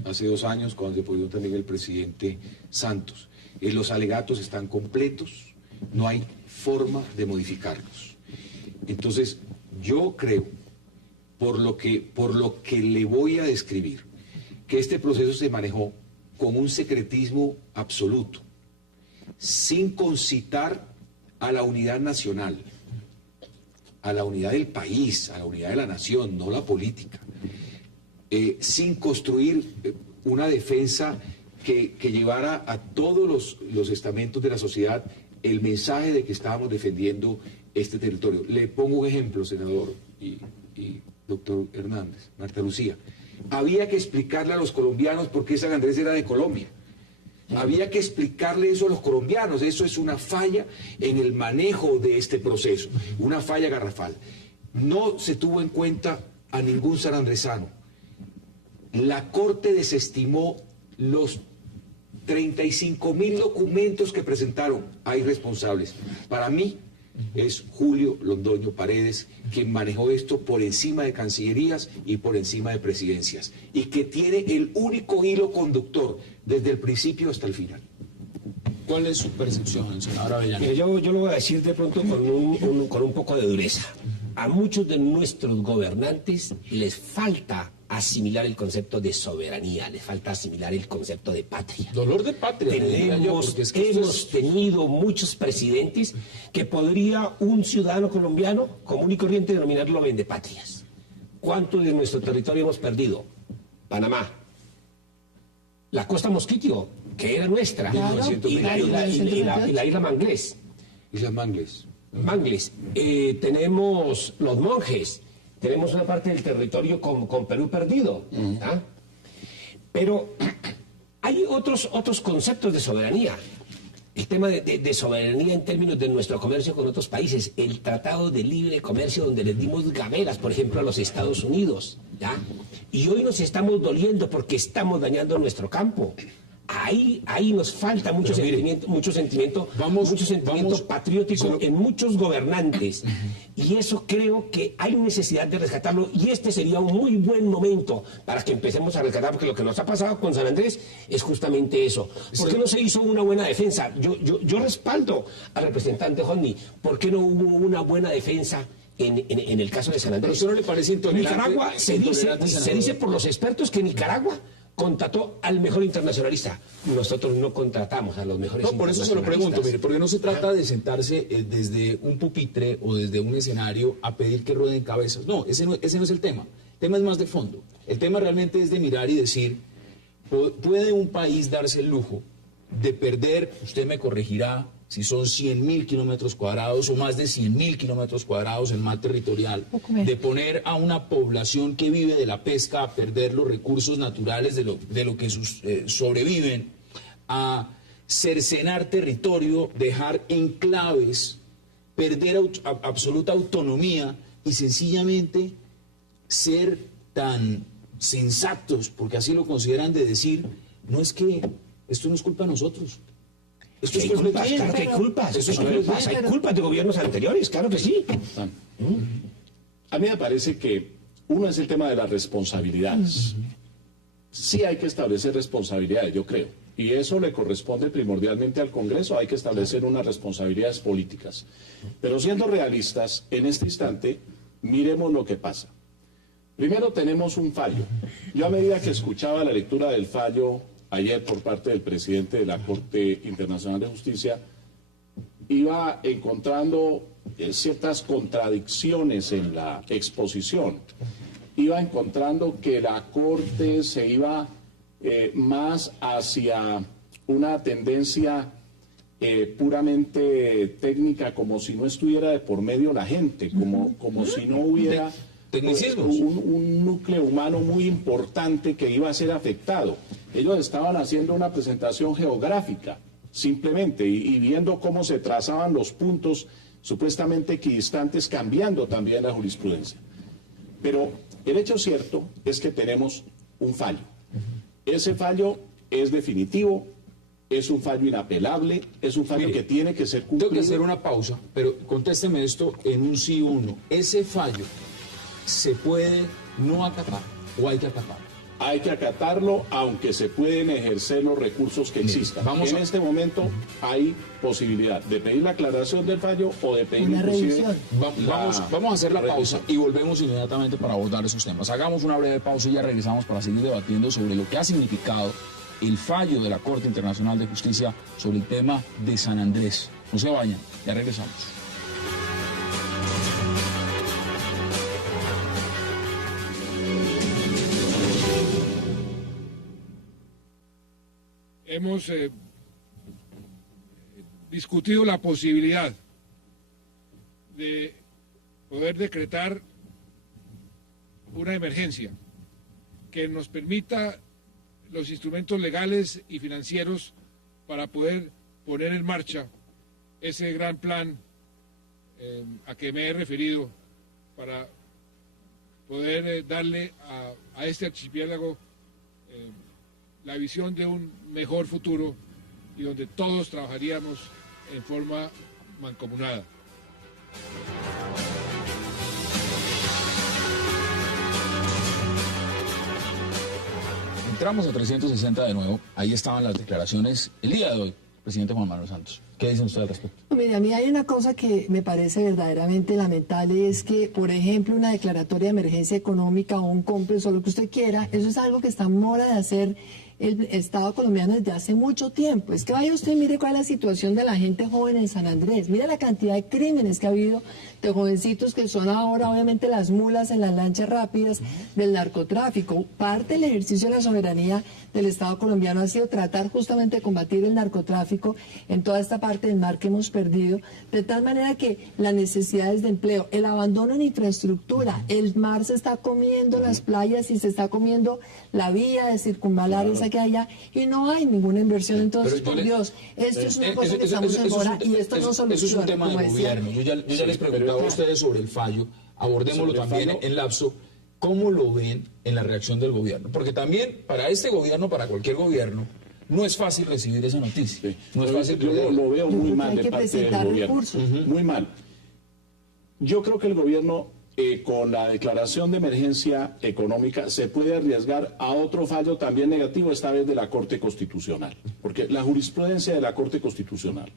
Hace 2 años, cuando se apoyó también el presidente Santos. Los alegatos están completos, no hay forma de modificarlos. Entonces, yo creo, por lo que le voy a describir, que este proceso se manejó con un secretismo absoluto, sin concitar a la unidad nacional, a la unidad del país, a la unidad de la nación, no la política, sin construir una defensa que llevara a todos los estamentos de la sociedad el mensaje de que estábamos defendiendo este territorio. Le pongo un ejemplo, senador y doctor Hernández, Marta Lucía. Había que explicarle a los colombianos por qué San Andrés era de Colombia. Había que explicarle eso a los colombianos. Eso es una falla en el manejo de este proceso, una falla garrafal. No se tuvo en cuenta a ningún sanandresano. La Corte desestimó los 35.000 documentos que presentaron. Hay responsables. Para mí es Julio Londoño Paredes quien manejó esto por encima de cancillerías y por encima de presidencias, y que tiene el único hilo conductor desde el principio hasta el final. ¿Cuál es su percepción, senador Avellaneda? Yo lo voy a decir de pronto con un poco de dureza. A muchos de nuestros gobernantes les falta asimilar el concepto de soberanía, les falta asimilar el concepto de patria. Dolor de patria. Hemos tenido muchos presidentes que podría un ciudadano colombiano común y corriente denominarlo vendepatrias. ¿Cuánto de nuestro territorio hemos perdido? Panamá, la costa Mosquitio, que era nuestra, claro, y la isla Manglés. Islas Mangles. Tenemos los Monjes, tenemos una parte del territorio con Perú perdido. ¿Ah? Pero hay otros conceptos de soberanía. El tema de soberanía en términos de nuestro comercio con otros países, el Tratado de Libre Comercio donde les dimos gabelas, por ejemplo, a los Estados Unidos, ¿ya? Y hoy nos estamos doliendo porque estamos dañando nuestro campo. Ahí nos falta mucho sentimiento patriótico en muchos gobernantes. Y eso creo que hay necesidad de rescatarlo, y este sería un muy buen momento para que empecemos a rescatar, porque lo que nos ha pasado con San Andrés es justamente eso. ¿Por qué no se hizo una buena defensa? Yo respaldo al representante Hosni. ¿Por qué no hubo una buena defensa en el caso de San Andrés? ¿Pero eso no le parece intolerante? Nicaragua, se dice por los expertos que Nicaragua contrató al mejor internacionalista. Nosotros no contratamos a los mejores internacionalistas. No, por eso se lo pregunto, mire, porque no se trata de sentarse desde un pupitre o desde un escenario a pedir que rueden cabezas. No, ese no es el tema. El tema es más de fondo. El tema realmente es de mirar y decir, ¿puede un país darse el lujo de perder, usted me corregirá, si son 100.000 kilómetros cuadrados o más de 100.000 kilómetros cuadrados en mar territorial, de poner a una población que vive de la pesca a perder los recursos naturales de lo que sobreviven, a cercenar territorio, dejar enclaves, perder absoluta autonomía y sencillamente ser tan sensatos, porque así lo consideran, de decir, no, es que esto no es culpa de nosotros? Esto hay culpas, claro que hay culpas. Hay culpas de gobiernos anteriores, claro que sí. A mí me parece que uno es el tema de las responsabilidades. Sí hay que establecer responsabilidades, yo creo. Y eso le corresponde primordialmente al Congreso. Hay que establecer unas responsabilidades políticas. Pero siendo realistas, en este instante, miremos lo que pasa. Primero tenemos un fallo. Yo a medida que escuchaba la lectura del fallo ayer por parte del presidente de la Corte Internacional de Justicia, iba encontrando ciertas contradicciones en la exposición. Iba encontrando que la Corte se iba más hacia una tendencia puramente técnica, como si no estuviera de por medio la gente, como si no hubiera un núcleo humano muy importante que iba a ser afectado. Ellos estaban haciendo una presentación geográfica, simplemente, y viendo cómo se trazaban los puntos supuestamente equidistantes, cambiando también la jurisprudencia. Pero el hecho cierto es que tenemos un fallo. Ese fallo es definitivo, es un fallo inapelable, es un fallo que tiene que ser cumplido. Tengo que hacer una pausa, pero contésteme esto en un sí o un no. ¿Ese fallo se puede no acatar o hay que acatarlo? Hay que acatarlo, aunque se pueden ejercer los recursos que existan. En este momento hay posibilidad de pedir la aclaración del fallo o de pedir una revisión. Vamos a hacer la pausa y volvemos inmediatamente para abordar esos temas. Hagamos una breve pausa y ya regresamos para seguir debatiendo sobre lo que ha significado el fallo de la Corte Internacional de Justicia sobre el tema de San Andrés. No se vayan, ya regresamos. hemos discutido la posibilidad de poder decretar una emergencia que nos permita los instrumentos legales y financieros para poder poner en marcha ese gran plan a que me he referido, para poder darle a este archipiélago la visión de un mejor futuro y donde todos trabajaríamos en forma mancomunada. Entramos a 360 de nuevo, ahí estaban las declaraciones el día de hoy, presidente Juan Manuel Santos. ¿Qué dicen ustedes al respecto? Mire, a mí hay una cosa que me parece verdaderamente lamentable, es que, por ejemplo, una declaratoria de emergencia económica o un COMPRES o lo que usted quiera, eso es algo que está en mora de hacer el Estado colombiano desde hace mucho tiempo. Es que vaya usted y mire cuál es la situación de la gente joven en San Andrés. Mire la cantidad de crímenes que ha habido de jovencitos que son ahora obviamente las mulas en las lanchas rápidas del narcotráfico. Parte del ejercicio de la soberanía del Estado colombiano ha sido tratar justamente de combatir el narcotráfico en toda esta parte del mar que hemos perdido, de tal manera que las necesidades de empleo, el abandono en infraestructura, el mar se está comiendo las playas y se está comiendo la vía de circunvalar esa que hay allá, y no hay ninguna inversión. Entonces, por Dios, esto es una cosa que estamos en mora y esto no soluciona. Eso es un tema de gobierno. Yo ya les preguntaba a ustedes sobre el fallo, abordémoslo también en lapso. ¿Cómo lo ven en la reacción del gobierno? Porque también para este gobierno, para cualquier gobierno, no es fácil recibir esa noticia. No es fácil. Yo lo veo muy mal de parte del gobierno. Muy mal. Yo creo que el gobierno, con la declaración de emergencia económica, se puede arriesgar a otro fallo también negativo, esta vez de la Corte Constitucional. Porque la jurisprudencia de la Corte Constitucional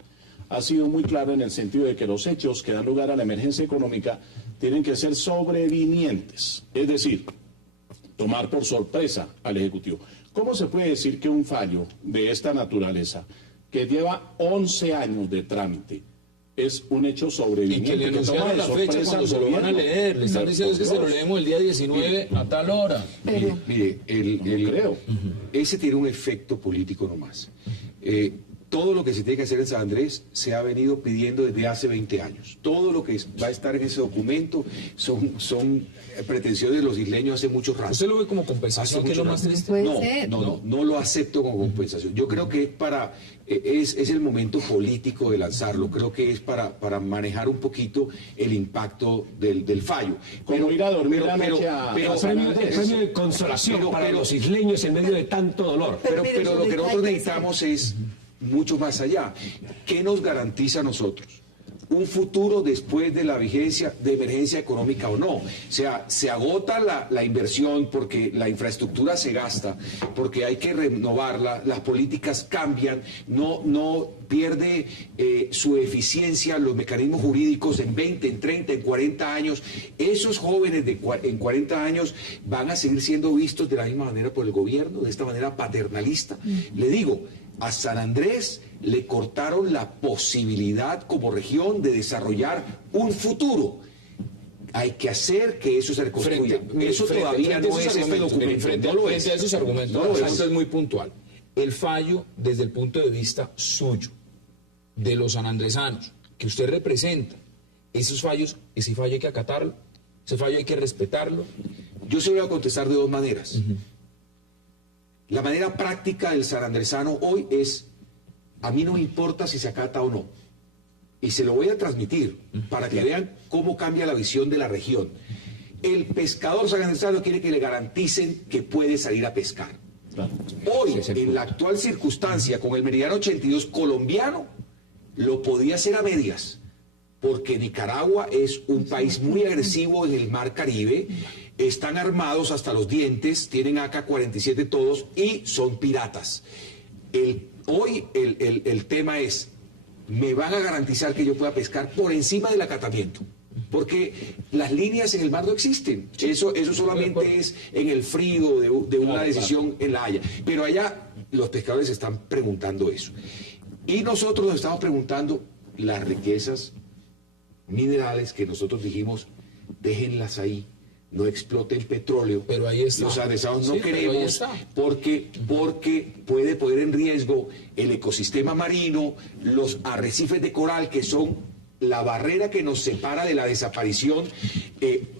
ha sido muy clara en el sentido de que los hechos que dan lugar a la emergencia económica tienen que ser sobrevinientes, es decir, tomar por sorpresa al Ejecutivo. ¿Cómo se puede decir que un fallo de esta naturaleza, que lleva 11 años de trámite, es un hecho sobreviniente? Y que le anunciaron la fecha cuando se lo van a leer. Le están diciendo que se lo leemos el día 19 a tal hora. Mire, ese tiene un efecto político nomás. Todo lo que se tiene que hacer en San Andrés se ha venido pidiendo desde hace 20 años. Todo lo que va a estar en ese documento son pretensiones de los isleños hace mucho rato. ¿Usted lo ve como compensación, que es lo más triste? No lo acepto como compensación. Yo creo que es el momento político de lanzarlo. Creo que es para manejar un poquito el impacto del fallo. Pero ir a dormir la noche premio de consolación para los isleños en medio de tanto dolor. Pero lo que nosotros necesitamos es mucho más allá. ¿Qué nos garantiza a nosotros? Un futuro después de la vigencia de emergencia económica o no. O sea, se agota la inversión porque la infraestructura se gasta, porque hay que renovarla, las políticas cambian, no pierde su eficiencia los mecanismos jurídicos en 20, en 30, en 40 años. Esos jóvenes en 40 años van a seguir siendo vistos de la misma manera por el gobierno, de esta manera paternalista. Le digo, a San Andrés le cortaron la posibilidad como región de desarrollar un futuro. Hay que hacer que eso se reconstruya. Eso todavía no es este documento. Frente a esos argumentos, esto es muy puntual. El fallo, desde el punto de vista suyo, de los sanandresanos, que usted representa, ese fallo hay que acatarlo, ese fallo hay que respetarlo. Yo se lo voy a contestar de dos maneras. La manera práctica del sanandresano hoy es: a mí no me importa si se acata o no. Y se lo voy a transmitir para que vean cómo cambia la visión de la región. El pescador sanandresano quiere que le garanticen que puede salir a pescar. Hoy, en la actual circunstancia, con el meridiano 82 colombiano, lo podía hacer a medias, porque Nicaragua es un país muy agresivo en el mar Caribe. Están armados hasta los dientes, tienen AK-47 todos y son piratas. Hoy el tema es: me van a garantizar que yo pueda pescar por encima del acatamiento, porque las líneas en el mar no existen. Eso solamente es en el frío de una decisión en La Haya. Pero allá los pescadores están preguntando eso. Y nosotros nos estamos preguntando las riquezas minerales que nosotros dijimos: déjenlas ahí, no exploten petróleo. Pero ahí está. Los santanderianos no Sí, pero ahí queremos está. porque puede poner en riesgo el ecosistema marino, los arrecifes de coral que son la barrera que nos separa de la desaparición.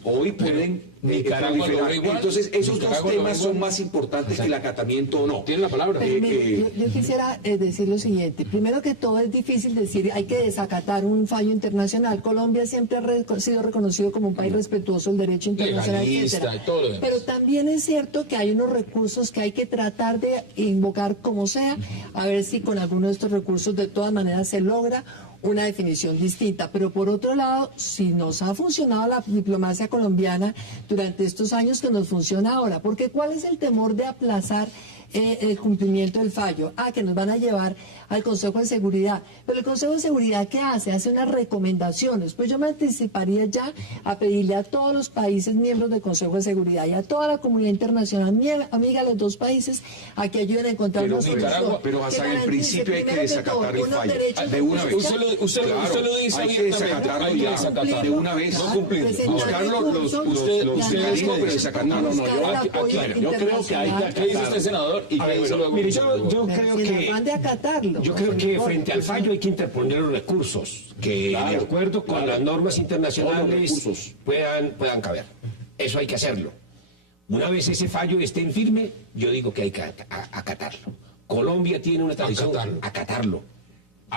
Hoy pueden Nicaragua lo proliferar. ve igual. Entonces esos Nicaragua dos lo ve temas igual. son más importantes que el acatamiento o no. Tiene la palabra. Pero mire, yo quisiera decir lo siguiente. Primero que todo, es difícil decir hay que desacatar un fallo internacional. Colombia siempre ha sido reconocido como un país respetuoso del derecho internacional, Legalista etcétera. y todo lo demás. Pero también es cierto que hay unos recursos que hay que tratar de invocar como sea, a ver si con alguno de estos recursos de todas maneras se logra una definición distinta. Pero por otro lado, si nos ha funcionado la diplomacia colombiana durante estos años, que nos funciona ahora, porque ¿cuál es el temor de aplazar el cumplimiento del fallo? Que nos van a llevar al Consejo de Seguridad. Pero el Consejo de Seguridad, ¿qué hace? Hace unas recomendaciones. Pues yo me anticiparía ya a pedirle a todos los países miembros del Consejo de Seguridad y a toda la comunidad internacional, amiga de los dos países, a que ayuden a encontrar una solución. Pero hasta que en el garantice, principio hay que primero de desacatar todo, el unos fallo. derechos De una vez. Usted lo dice hay que abiertamente. desacatarlo Hay que ya, desacatarlo. de una vez. Claro, No cumplir. presentar Buscar los recursos, mecanismos, pero desacatarlo. No, yo creo que hay que ¿Qué dice usted, senador? ¿Y qué dice luego? Mire, yo creo sin que... afán de acatarlo. Yo creo que frente al fallo hay que interponer los recursos que, de acuerdo con las normas internacionales, puedan caber. Eso hay que hacerlo. Una vez ese fallo esté en firme, yo digo que hay que acatarlo. Colombia tiene una tradición acatarlo.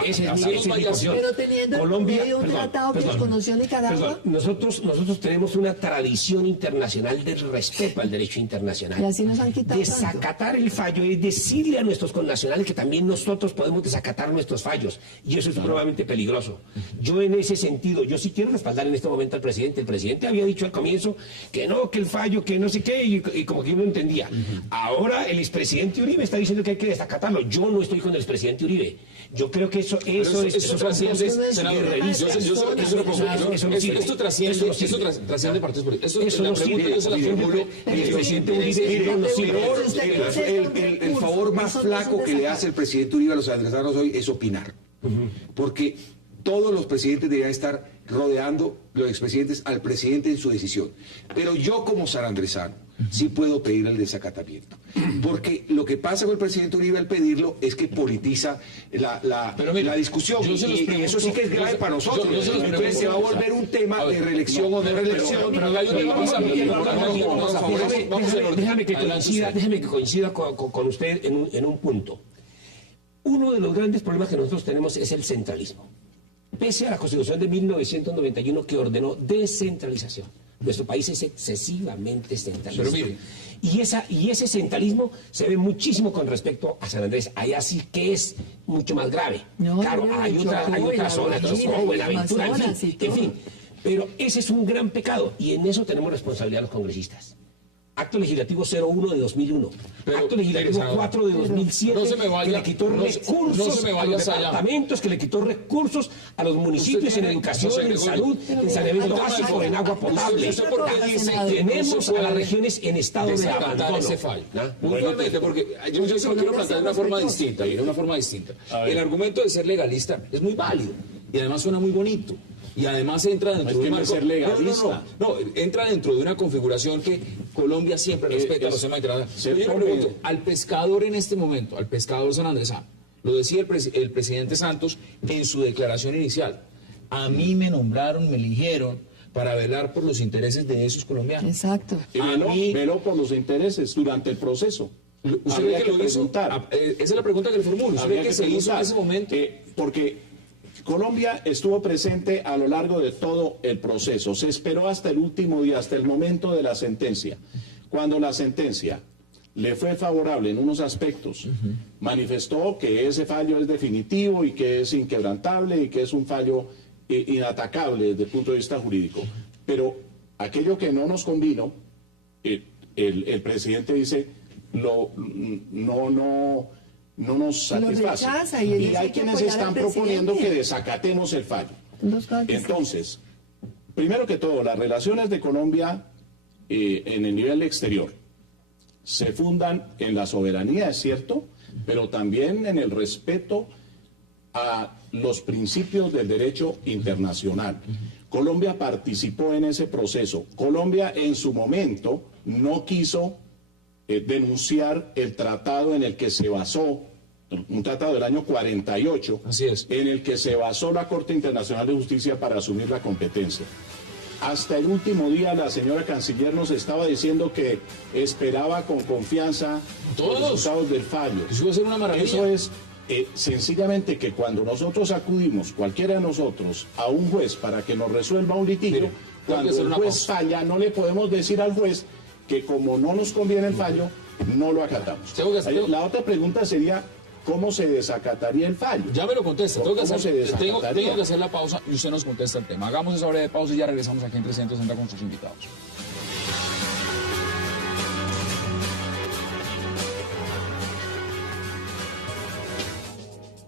Esa es mi posición. Pero teniendo Colombia, un tratado que desconoció Nicaragua. Nosotros tenemos una tradición internacional de respeto al derecho internacional. Y así nos han quitado Desacatar el fallo es decirle a nuestros connacionales que también nosotros podemos desacatar nuestros fallos. Y eso es probablemente peligroso. Yo en ese sentido, yo sí quiero respaldar en este momento al presidente. El presidente había dicho al comienzo que no, que el fallo, que no sé qué, y como que yo no entendía. Ahora el expresidente Uribe está diciendo que hay que desacatarlo. Yo no estoy con el expresidente Uribe. Yo creo que eso trasciende, senador, esto trasciende partidos políticos. El favor más flaco que le hace el presidente Uribe a los santanderianos hoy es opinar. Porque todos los presidentes deberían estar rodeando, los expresidentes, al presidente en su decisión. Pero yo como sanandresano sí puedo pedir el desacatamiento. Porque lo que pasa con el presidente Uribe al pedirlo es que politiza la discusión. Y eso sí que es grave para nosotros. Entonces se va a volver un tema de reelección o de reelección. Déjame que coincida con usted en un punto. Uno de los grandes problemas que nosotros tenemos es el centralismo. Pese a la Constitución de 1991 que ordenó descentralización, nuestro país es excesivamente centralista. Pero mire, y ese centralismo se ve muchísimo con respecto a San Andrés. Allá sí que es mucho más grave. Claro, hay otras zonas, Chocó, Buenaventura, en fin. Pero ese es un gran pecado y en eso tenemos responsabilidad los congresistas. Acto legislativo 01 de 2001. Acto legislativo 4 de 2007, que le quitó recursos a los departamentos, que le quitó recursos a los municipios en educación, en salud, en saneamiento básico, en agua potable. Tenemos a las regiones en estado de abandono. Ese fallo. Puntualmente, porque yo se lo quiero plantear de una forma distinta. El argumento de ser legalista es muy válido y además suena muy bonito. Y además entra dentro de un marco... entra dentro de una configuración que Colombia siempre respeta los temas internacionales. Yo le pregunto, al pescador en este momento, al pescador sanandresano, lo decía el presidente Santos en su declaración inicial, a mí me nombraron, me eligieron para velar por los intereses de esos colombianos. Exacto. Y veló por los intereses durante el proceso. ¿Usted cree que lo hizo? Esa es la pregunta que le formulo. ¿Usted cree que se hizo en ese momento? Porque Colombia estuvo presente a lo largo de todo el proceso. Se esperó hasta el último día, hasta el momento de la sentencia. Cuando la sentencia le fue favorable en unos aspectos, manifestó que ese fallo es definitivo y que es inquebrantable y que es un fallo inatacable desde el punto de vista jurídico. Pero aquello que no nos convino, el presidente dice, no nos satisface. Y hay quienes están proponiendo que desacatemos el fallo. Entonces, primero que todo, las relaciones de Colombia en el nivel exterior se fundan en la soberanía, es cierto, pero también en el respeto a los principios del derecho internacional. Colombia participó en ese proceso. Colombia en su momento no quiso denunciar el tratado en el que se basó, un tratado del año 48, Así es. en el que se basó la Corte Internacional de Justicia para asumir la competencia. Hasta el último día la señora canciller nos estaba diciendo que esperaba con confianza los resultados del fallo. Eso iba a ser una maravilla. Eso es sencillamente que cuando nosotros acudimos, cualquiera de nosotros, a un juez para que nos resuelva un litigio, Mire, cuando el juez falla, no le podemos decir al juez que como no nos conviene el fallo, no lo acatamos. La otra pregunta sería, ¿cómo se desacataría el fallo? Ya me lo contesta, tengo que ¿Cómo hacer la pausa y usted nos contesta el tema. Hagamos esa breve pausa y ya regresamos aquí en 360 con sus invitados.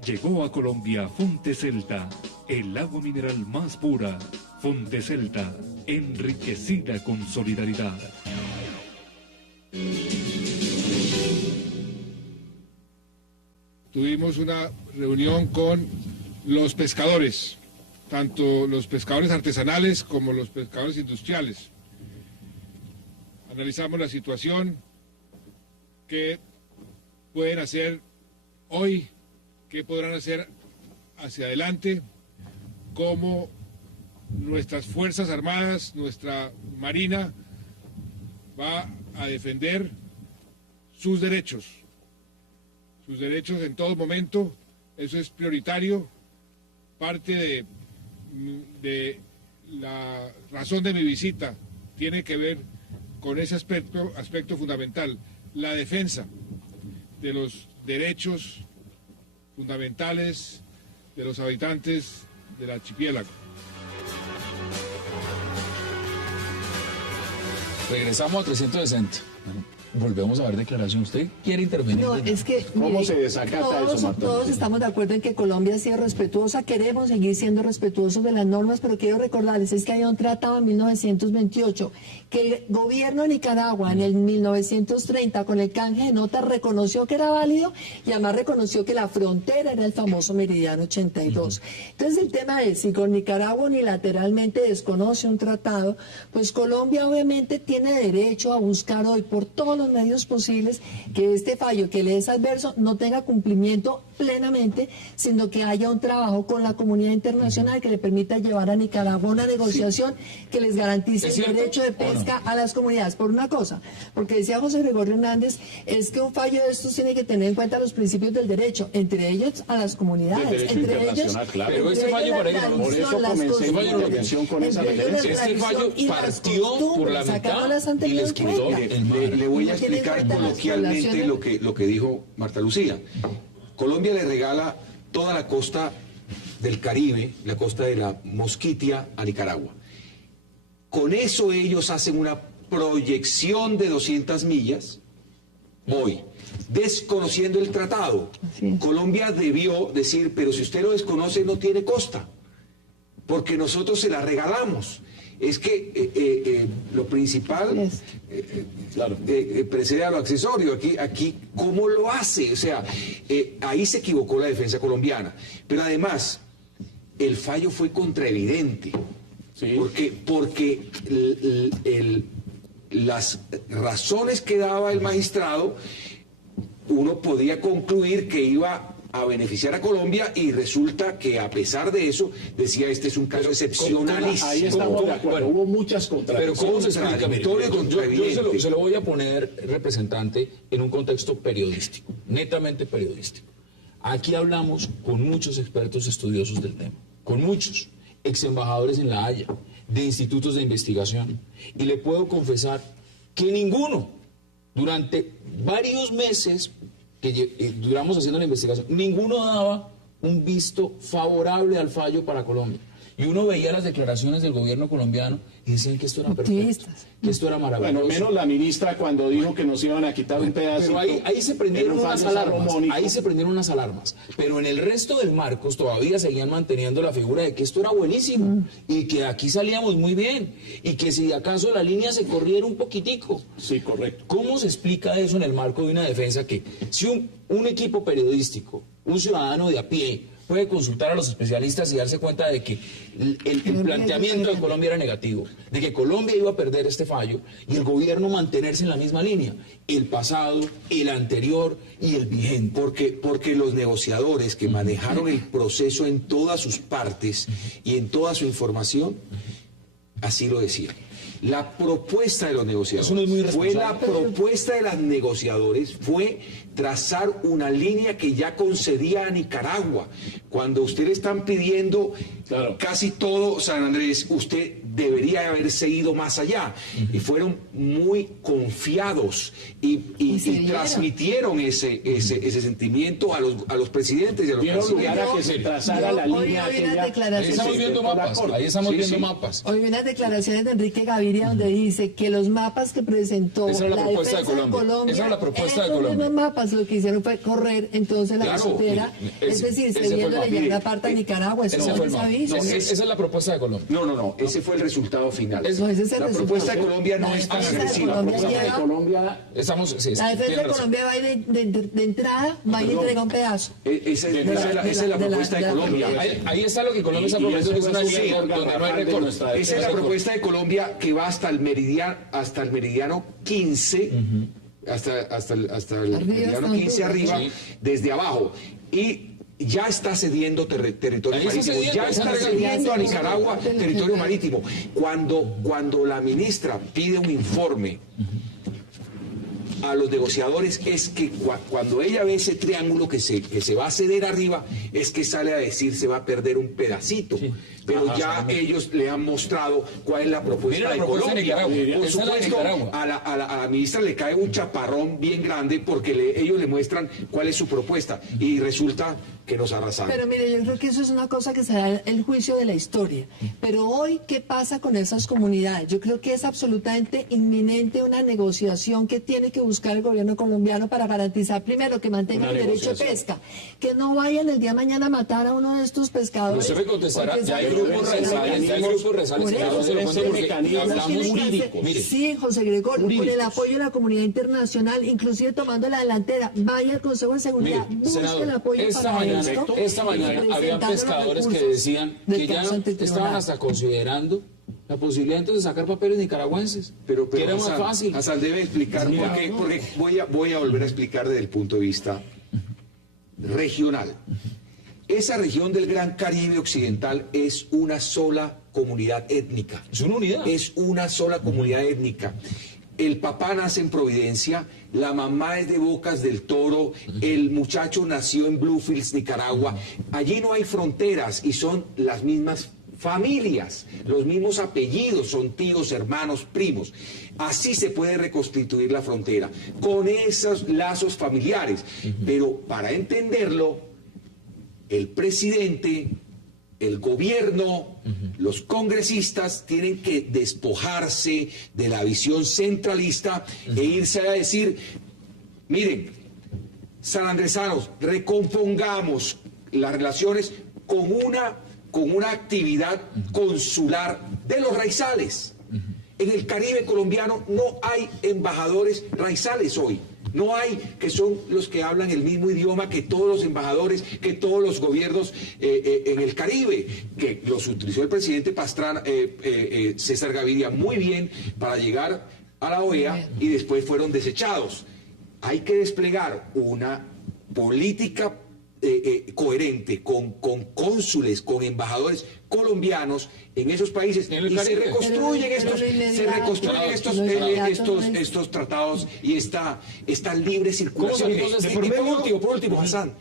Llegó a Colombia Fonte Celta, el agua mineral más pura. Fonte Celta, enriquecida con solidaridad. Tuvimos una reunión con los pescadores, tanto los pescadores artesanales como los pescadores industriales. Analizamos la situación, qué pueden hacer hoy, qué podrán hacer hacia adelante, cómo nuestras Fuerzas Armadas, nuestra Marina, va a defender sus derechos en todo momento. Eso es prioritario. Parte de la razón de mi visita tiene que ver con ese aspecto fundamental, la defensa de los derechos fundamentales de los habitantes del archipiélago. Regresamos a 360. Volvemos a ver declaración. ¿Usted quiere intervenir? No, es que ¿Cómo se desacata eso, Marta? Todos estamos de acuerdo en que Colombia ha sido respetuosa, queremos seguir siendo respetuosos de las normas, pero quiero recordarles, es que hay un tratado en 1928 que el gobierno de Nicaragua en el 1930 con el canje de notas reconoció que era válido y además reconoció que la frontera era el famoso Meridiano 82. Entonces el tema es, si con Nicaragua unilateralmente desconoce un tratado, pues Colombia obviamente tiene derecho a buscar hoy por todos los medios posibles que este fallo que le es adverso no tenga cumplimiento plenamente, sino que haya un trabajo con la comunidad internacional que le permita llevar a Nicaragua una negociación que les garantice el derecho de pesca a las comunidades. Por una cosa, porque decía José Gregorio Hernández, es que un fallo de estos tiene que tener en cuenta los principios del derecho, entre ellos a las comunidades, entre ellos, claro. Pero este fallo para ello, por eso comencé mi intervención con esa referencia. Este fallo partió por la mitad y les quitó el mar. Le voy a explicar coloquialmente lo que dijo Marta Lucía. Colombia le regala toda la costa del Caribe, la costa de la Mosquitia, a Nicaragua. Con eso ellos hacen una proyección de 200 millas hoy, desconociendo el tratado. Colombia debió decir, pero si usted lo desconoce no tiene costa, porque nosotros se la regalamos. Es que lo principal precede a lo accesorio. Aquí ¿cómo lo hace? O sea, ahí se equivocó la defensa colombiana. Pero además, el fallo fue contraevidente. ¿Sí? Porque las razones que daba el magistrado, uno podía concluir que iba a beneficiar a Colombia y resulta que a pesar de eso decía este es un caso excepcionalísimo. Ahí estamos de acuerdo, hubo muchas contradicciones. Pero ¿cómo se explica? Yo se lo voy a poner, representante, en un contexto periodístico, netamente periodístico. Aquí hablamos con muchos expertos estudiosos del tema, con muchos ex embajadores en La Haya, de institutos de investigación, y le puedo confesar que ninguno, durante varios meses que duramos haciendo la investigación, ninguno daba un visto favorable al fallo para Colombia. Y uno veía las declaraciones del gobierno colombiano y decían que esto era perfecto, que esto era maravilloso. Bueno, menos la ministra cuando dijo que nos iban a quitar un pedacito. Pero ahí se prendieron unas alarmas, ahí se prendieron unas alarmas. Pero en el resto del Marcos todavía seguían manteniendo la figura de que esto era buenísimo y que aquí salíamos muy bien y que si acaso la línea se corriera un poquitico. Sí, correcto. ¿Cómo se explica eso en el marco de una defensa que si un equipo periodístico, un ciudadano de a pie, puede consultar a los especialistas y darse cuenta de que el planteamiento de Colombia era negativo, de que Colombia iba a perder este fallo y el gobierno mantenerse en la misma línea, el pasado, el anterior y el vigente. Porque los negociadores que manejaron el proceso en todas sus partes y en toda su información, así lo decían. La propuesta de los negociadores fue trazar una línea que ya concedía a Nicaragua. Cuando ustedes están pidiendo casi todo, San Andrés, usted debería haberse ido más allá. Y fueron muy confiados y transmitieron ese sentimiento a los presidentes y a los cancilleres. Que se trazara la línea Ahí estamos viendo mapas. Hoy vi unas declaraciones de Enrique Gaviria donde dice que los mapas que presentó esa era la propuesta defensa de Colombia. Esa era la propuesta de Colombia. Esos mapas lo que hicieron fue correr entonces la frontera, es decir, cediéndole ya una parte a Nicaragua. Eso no se sabía. Esa es la propuesta de Colombia. No, ese fue el resultado final. Ese es el la propuesta de Colombia no es tan agresiva. La defensa de Colombia va a ir de entrada, va a ir y entrega un pedazo. Esa es la propuesta de Colombia. Ahí está lo que Colombia está prometiendo, que es una línea donde no hay récord. Esa es la propuesta de Colombia que va hasta el meridiano 15, hasta el meridiano 15 arriba, desde abajo. Y ya está cediendo territorio marítimo, ya está cediendo a Nicaragua territorio marítimo. Cuando la ministra pide un informe a los negociadores, es que cuando ella ve ese triángulo que se va a ceder arriba, es que sale a decir se va a perder un pedacito. Pero ellos le han mostrado cuál es la propuesta de Colombia. Por supuesto, a la ministra le cae un chaparrón bien grande porque ellos le muestran cuál es su propuesta y resulta que nos arrasaron. Pero mire, yo creo que eso es una cosa que será el juicio de la historia. Pero hoy, ¿qué pasa con esas comunidades? Yo creo que es absolutamente inminente una negociación que tiene que buscar el gobierno colombiano para garantizar, primero, que mantenga el derecho de pesca, que no vayan el día de mañana a matar a uno de estos pescadores. No se me contestará, ya hay grupos rezales, Sí, José Gregorio, con el apoyo de la comunidad internacional, inclusive tomando la delantera, vaya al Consejo de Seguridad, busque el apoyo para esta mañana había pescadores que decían que ya estaban hasta considerando la posibilidad entonces de sacar papeles nicaragüenses, pero que era más fácil. Hassan debe explicar porque voy a volver a explicar desde el punto de vista regional. Esa región del Gran Caribe Occidental es una sola comunidad étnica. Es una unidad. Es una sola comunidad étnica. El papá nace en Providencia, la mamá es de Bocas del Toro, el muchacho nació en Bluefields, Nicaragua. Allí no hay fronteras y son las mismas familias, los mismos apellidos, son tíos, hermanos, primos. Así se puede reconstituir la frontera, con esos lazos familiares. Pero para entenderlo, el presidente, el gobierno, los congresistas tienen que despojarse de la visión centralista e irse a decir, miren, sanandresanos, recompongamos las relaciones con una actividad consular de los raizales. En el Caribe colombiano no hay embajadores raizales hoy. No hay, que son los que hablan el mismo idioma que todos los embajadores, que todos los gobiernos en el Caribe, que los utilizó el presidente Pastrana, César Gaviria muy bien para llegar a la OEA y después fueron desechados. Hay que desplegar una política coherente con cónsules, con embajadores colombianos en esos países y se reconstruyen estos tratados y esta libre circulación. Por último, Hassan,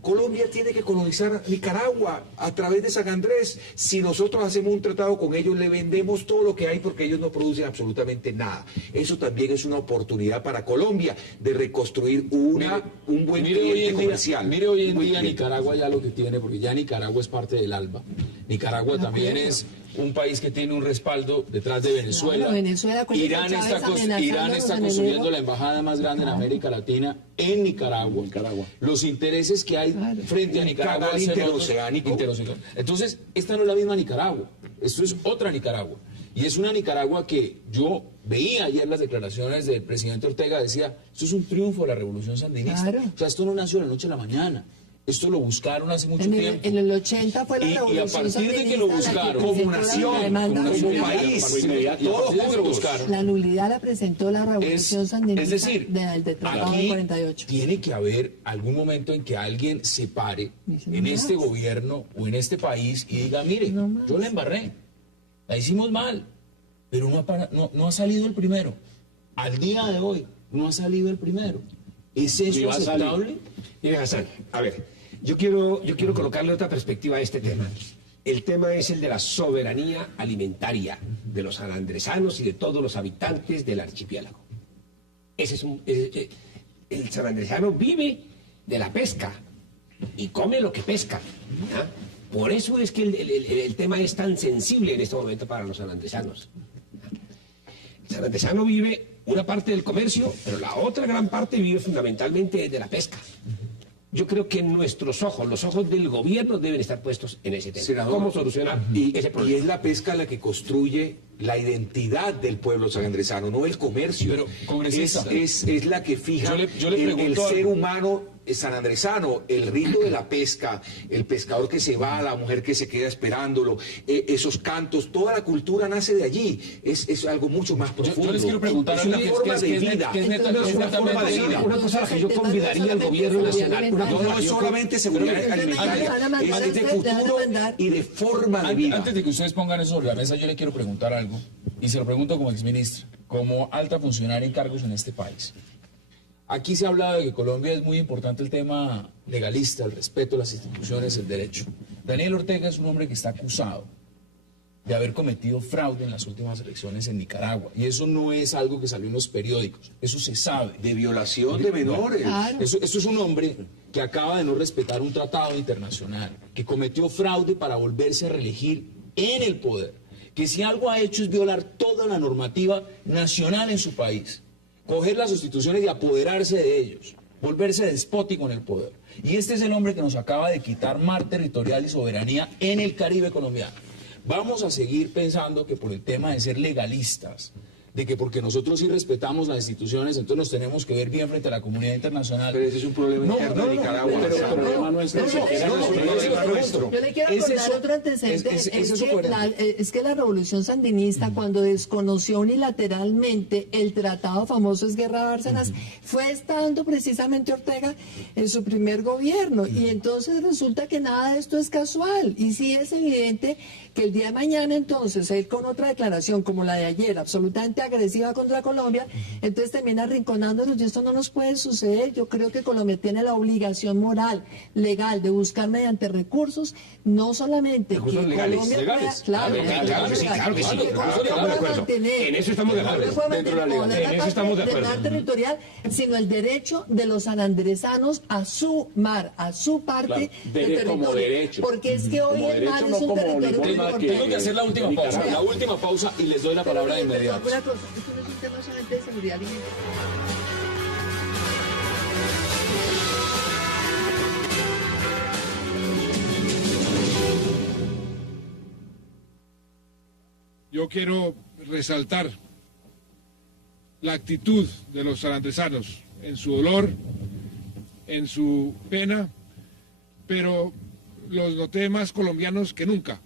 Colombia tiene que colonizar Nicaragua a través de San Andrés. Si nosotros hacemos un tratado con ellos, le vendemos todo lo que hay porque ellos no producen absolutamente nada. Eso también es una oportunidad para Colombia de reconstruir un buen cliente comercial. Mire hoy en día Nicaragua ya lo que tiene, porque ya Nicaragua es parte del ALBA. Nicaragua también es un país que tiene un respaldo detrás de Venezuela. Irán está construyendo la embajada más grande en América Latina en Nicaragua. Los intereses que hay frente a Nicaragua interoceánico. Entonces, esta no es la misma Nicaragua, esto es otra Nicaragua. Y es una Nicaragua que yo veía ayer las declaraciones del presidente Ortega, decía, esto es un triunfo de la revolución sandinista. O sea, esto no nació de la noche a la mañana. Esto lo buscaron hace mucho tiempo. En el 80 fue la y a revolución partir de que lo buscaron, como nación, como país, todos lo buscaron. La nulidad la presentó la revolución sandinista, es decir, del tratado del 48. Tiene que haber algún momento en que alguien se pare en este gobierno o en este país y diga, mire, yo la embarré, la hicimos mal, pero no ha salido el primero. Al día de hoy no ha salido el primero. ¿Es eso aceptable? Mire, Hassan, a ver, yo quiero colocarle otra perspectiva a este tema. El tema es el de la soberanía alimentaria de los sanandresanos y de todos los habitantes del archipiélago. El sanandresano vive de la pesca y come lo que pesca. ¿Ah? Por eso es que el tema es tan sensible en este momento para los sanandresanos. El sanandresano vive una parte del comercio, pero la otra gran parte vive fundamentalmente de la pesca. Yo creo que nuestros ojos, los ojos del gobierno, deben estar puestos en ese tema. Senador, ¿cómo solucionar ese problema? Y es la pesca la que construye la identidad del pueblo sanandresano, no el comercio. Pero, congresista, es la que fija yo le el ser humano sanandresano, el ritmo de la pesca, el pescador que se va, la mujer que se queda esperándolo, esos cantos, toda la cultura nace de allí. Es algo mucho más profundo. Yo les quiero preguntar es una forma de vida. Es una forma de vida. Una cosa a la que yo convidaría al gobierno nacional. No es solamente seguridad alimentaria, es de futuro y de forma de vida. Antes de que ustedes pongan eso sobre la mesa, yo le quiero preguntar algo, y se lo pregunto como exministra, como alta funcionaria en cargos en este país. Aquí se ha hablado de que Colombia es muy importante el tema legalista, el respeto a las instituciones, el derecho. Daniel Ortega es un hombre que está acusado de haber cometido fraude en las últimas elecciones en Nicaragua. Y eso no es algo que salió en los periódicos, eso se sabe. De violación de menores. Claro. Eso es un hombre que acaba de no respetar un tratado internacional, que cometió fraude para volverse a reelegir en el poder, que si algo ha hecho es violar toda la normativa nacional en su país, coger las instituciones y apoderarse de ellos, volverse despótico en el poder. Y este es el hombre que nos acaba de quitar mar territorial y soberanía en el Caribe colombiano. Vamos a seguir pensando que por el tema de ser legalistas, de que porque nosotros sí respetamos las instituciones, entonces nos tenemos que ver bien frente a la comunidad internacional. Pero ese es un problema interno de Nicaragua. Pero el problema no es nuestro. Yo le quiero acordar otro antecedente, es que la revolución sandinista, cuando desconoció unilateralmente el tratado famoso es Guerra de Bárcenas, fue estando precisamente Ortega en su primer gobierno, y entonces resulta que nada de esto es casual, y sí es evidente que el día de mañana entonces él con otra declaración como la de ayer, absolutamente agresiva contra Colombia, entonces termina arrinconándonos, y esto no nos puede suceder. Yo creo que Colombia tiene la obligación moral, legal, de buscar mediante recursos, no solamente recursos que legales, Colombia legales. Claro que sí. En eso estamos de acuerdo. Dentro de la legalidad. En eso estamos de acuerdo. Del mar territorial, sino el derecho de los sanandresanos a su mar, a su parte del territorio. Como derecho. Porque es que hoy el mar es un territorio muy importante. Tengo que hacer la última pausa y les doy la palabra de inmediato. Una cosa, esto no es un tema solamente de seguridad alimentaria. Yo quiero resaltar la actitud de los sanandresanos en su dolor, en su pena, pero los noté más colombianos que nunca,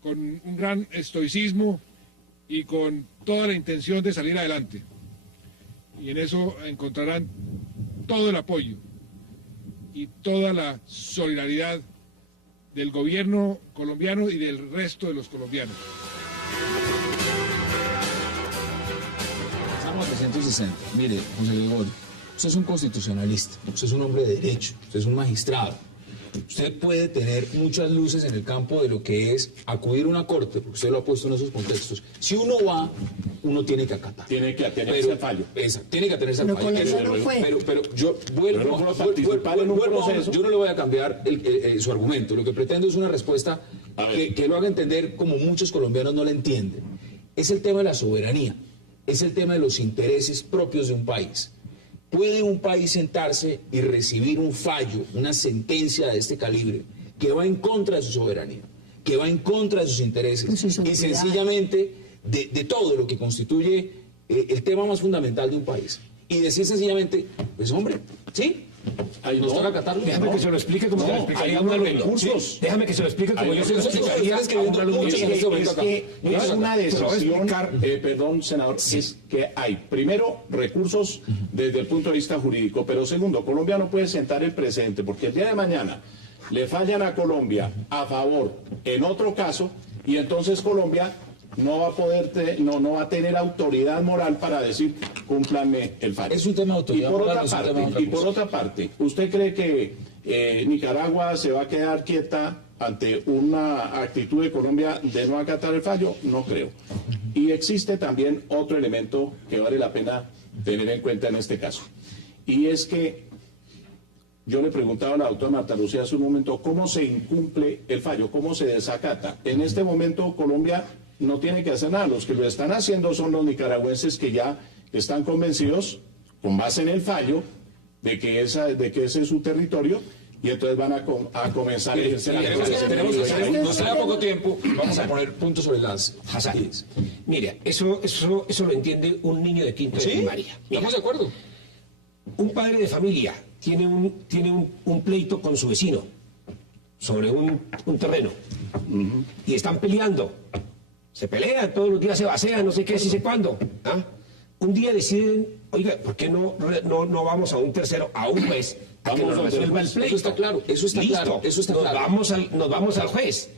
con un gran estoicismo y con toda la intención de salir adelante. Y en eso encontrarán todo el apoyo y toda la solidaridad del gobierno colombiano y del resto de los colombianos. Estamos a 360. Mire, José Gregorio, usted es un constitucionalista, usted es un hombre de derecho, usted es un magistrado. Usted puede tener muchas luces en el campo de lo que es acudir a una corte, porque usted lo ha puesto en esos contextos. Si uno va, uno tiene que acatar. Tiene que atenerse al fallo. Tiene que atenerse al fallo. Pero yo yo no le voy a cambiar su argumento. Lo que pretendo es una respuesta que lo haga entender como muchos colombianos no la entienden. Es el tema de la soberanía, es el tema de los intereses propios de un país. ¿Puede un país sentarse y recibir un fallo, una sentencia de este calibre, que va en contra de su soberanía, que va en contra de sus intereses, y sencillamente de todo lo que constituye el tema más fundamental de un país, y decir sencillamente, pues hombre, sí, ¿Nos toca acatarlo? Déjame que se lo explique como se lo explicaría a un alumno. Déjame que se lo explique como yo se lo explicaría a un alumno. Es una decisión, perdón, senador, es que hay, primero, recursos desde el punto de vista jurídico, pero segundo, Colombia no puede sentar el precedente, porque el día de mañana le fallan a Colombia a favor en otro caso, y entonces Colombia no va a poder, no va a tener autoridad moral para decir, cúmplanme el fallo. Es un tema de autoridad moral. Y por otra parte, ¿usted cree que Nicaragua se va a quedar quieta ante una actitud de Colombia de no acatar el fallo? No creo. Y existe también otro elemento que vale la pena tener en cuenta en este caso. Y es que yo le preguntaba a la doctora Marta Lucía hace un momento cómo se incumple el fallo, cómo se desacata. En este momento Colombia no tiene que hacer nada. Los que lo están haciendo son los nicaragüenses que ya están convencidos, con base en el fallo, de que ese es su territorio, y entonces van a comenzar a ejercer la Nos queda poco tiempo, vamos a poner puntos sobre las Hassan. Mira, eso lo entiende un niño de quinto de primaria. Mira, ¿estamos de acuerdo? Un padre de familia tiene un pleito con su vecino sobre un terreno y están peleando. Se pelean, todos los días se vacean, no sé qué, si sé cuándo. ¿Ah? Un día deciden, oiga, ¿por qué no vamos a un tercero, a un juez, a que nos resuelva el pleito? Eso está claro, eso está claro, eso está claro. Nos vamos al juez.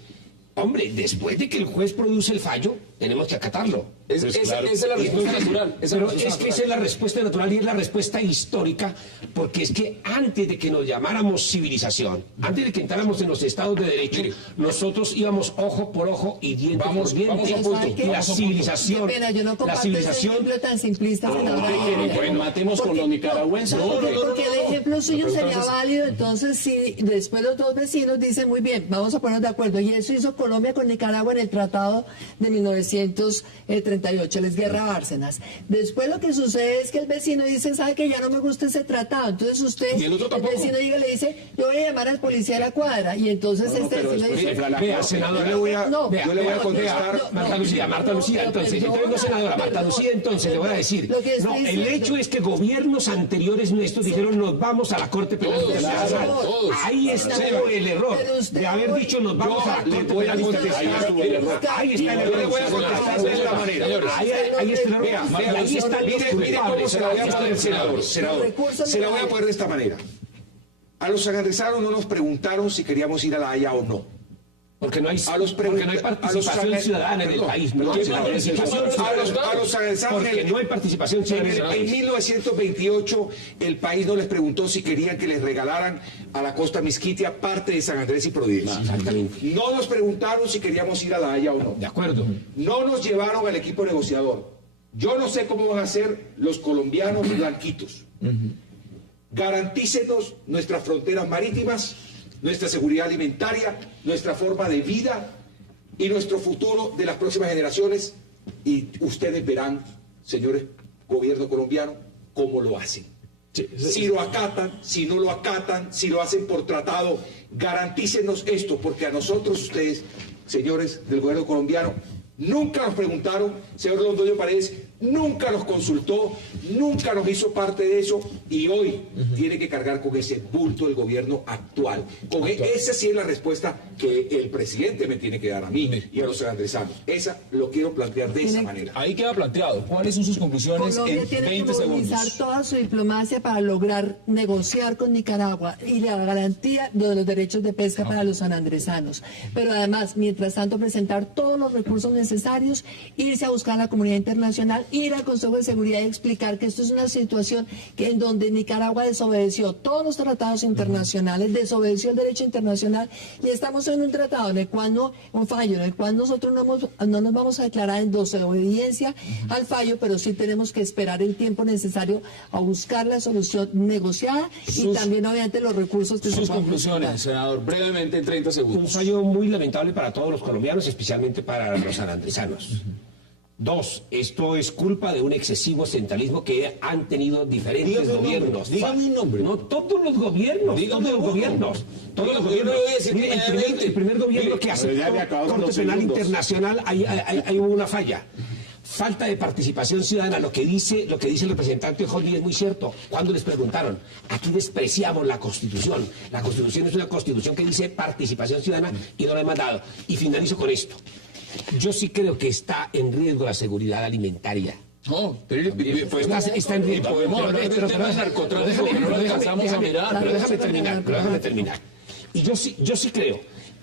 Hombre, después de que el juez produce el fallo, tenemos que acatarlo. Esa es la respuesta natural. Pero es que esa es la respuesta natural y es la respuesta histórica, porque es que antes de que nos llamáramos civilización, antes de que entráramos en los estados de derecho, nosotros íbamos ojo por ojo y diente por diente. Vamos a un punto. La civilización. Pero yo no comparto ese ejemplo tan simplista. Bueno, matemos con los nicaragüenses. Porque el ejemplo suyo sería válido, entonces si después los dos vecinos dicen, muy bien, vamos a ponernos de acuerdo, y eso hizo Colombia con Nicaragua en el Tratado de 1938, les guerra a Bárcenas. Después lo que sucede es que el vecino dice, ¿sabe que ya no me gusta ese tratado? Entonces usted, el vecino le dice, yo voy a llamar al policía de la cuadra, y entonces vecino dice, vea, senadora, yo le voy a contestar, Marta Lucía, entonces le voy a decir, no, el hecho es que gobiernos anteriores nuestros dijeron, nos vamos a la Corte Penal Internacional. Ahí estuvo el error de haber dicho, nos vamos a la Corte Penal. Ahí está el error. Yo le voy a contestar de esta manera. Ahí está el error. Ahí está el mire cómo se la voy a poner, senador. Se la voy a poner de esta manera. A los sanandresanos no nos preguntaron si queríamos ir a La Haya o no. Porque no hay participación ciudadana en el país. Porque no hay participación ciudadana. En 1928 el país no les preguntó si querían que les regalaran a la costa Misquitia parte de San Andrés y Providencia. Exactamente. No nos preguntaron si queríamos ir a La Haya o no. De acuerdo. No nos llevaron al equipo negociador. Yo no sé cómo van a ser los colombianos blanquitos. Garantícenos nuestras fronteras marítimas, nuestra seguridad alimentaria, nuestra forma de vida y nuestro futuro de las próximas generaciones. Y ustedes verán, señores gobierno colombiano, cómo lo hacen. Si lo acatan, si no lo acatan, si lo hacen por tratado, garantícenos esto, porque a nosotros ustedes, señores del gobierno colombiano, nunca nos preguntaron, señor Londoño Paredes, nunca nos consultó, nunca nos hizo parte de eso, y hoy tiene que cargar con ese bulto del gobierno actual. Esa sí es la respuesta que el presidente me tiene que dar a mí y a los sanandresanos. Esa lo quiero plantear de esa manera. Ahí queda planteado. ¿Cuáles son sus conclusiones Colombia en tiene 20 que segundos? movilizar toda su diplomacia para lograr negociar con Nicaragua y la garantía de los derechos de pesca para los sanandresanos. Pero además, mientras tanto, presentar todos los recursos necesarios, irse a buscar a la comunidad internacional, ir al Consejo de Seguridad y explicar que esto es una situación en donde Nicaragua desobedeció todos los tratados internacionales, desobedeció el derecho internacional, y estamos en un tratado en el cual un fallo en el cual nosotros no nos vamos a declarar en desobediencia al fallo, pero sí tenemos que esperar el tiempo necesario a buscar la solución negociada y también obviamente los recursos que sus conclusiones, senador, brevemente en 30 segundos. Un fallo muy lamentable para todos los colombianos, especialmente para los sanandresanos. Dos, esto es culpa de un excesivo centralismo que han tenido diferentes gobiernos. Dígame un nombre. No, todos los gobiernos. Dígame todos los gobiernos. Todos los gobiernos. El primer gobierno que aceptó Corte Penal Internacional, hay una falla. falta de participación ciudadana. Lo que dice el representante Hosni es muy cierto. Cuando les preguntaron, aquí despreciamos la Constitución. La Constitución es una Constitución que dice participación ciudadana y no lo hemos dado. Y finalizo con esto. Yo sí creo que está en riesgo la seguridad alimentaria. No, pero pues está en riesgo. Pero déjame terminar. Y yo sí creo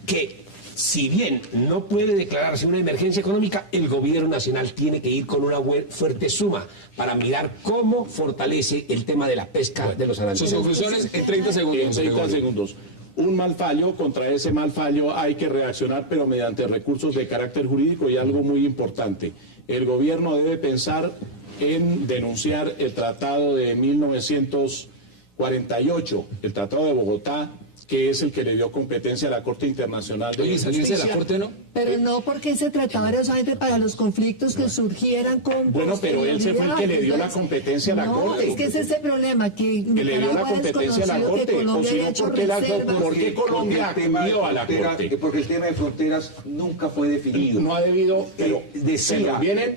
que, si bien no puede declararse una emergencia económica, el gobierno nacional tiene que ir con una fuerte suma para mirar cómo fortalece el tema de la pesca de los aranceles. Sus conclusiones en 30 segundos. En 30 segundos. Un mal fallo, contra ese mal fallo hay que reaccionar, pero mediante recursos de carácter jurídico, y algo muy importante. El gobierno debe pensar en denunciar el tratado de 1948, el tratado de Bogotá, que es el que le dio competencia a la Corte Internacional de Justicia. ¿De la Corte no? Pero no, porque ese tratado era solamente para los conflictos que surgieran con... Bueno, pero él se fue el que le dio la competencia a la Corte. No, es que es ese problema, que le dio la competencia a la Corte. O si no, ¿por qué Colombia acudió a la Corte? Porque el tema de fronteras nunca fue definido. No ha debido, pero se nos vienen,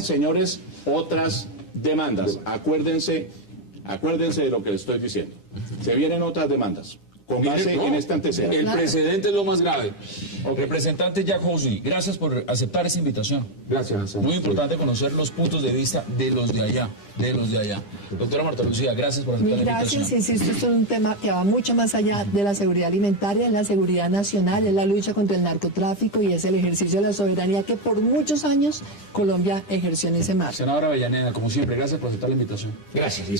señores, otras demandas. Acuérdense de lo que les estoy diciendo. Se vienen otras demandas con base en este antecedente. El precedente es lo más grave. Representante Jack Hosni, gracias por aceptar esa invitación. Gracias. Muy importante conocer los puntos de vista de los de allá. Doctora Marta Lucía, gracias por aceptar la invitación. Gracias, insisto, esto es un tema que va mucho más allá de la seguridad alimentaria, es la seguridad nacional, es la lucha contra el narcotráfico y es el ejercicio de la soberanía que por muchos años Colombia ejerció en ese marco. Senadora Avellaneda, como siempre, gracias por aceptar la invitación. Gracias, y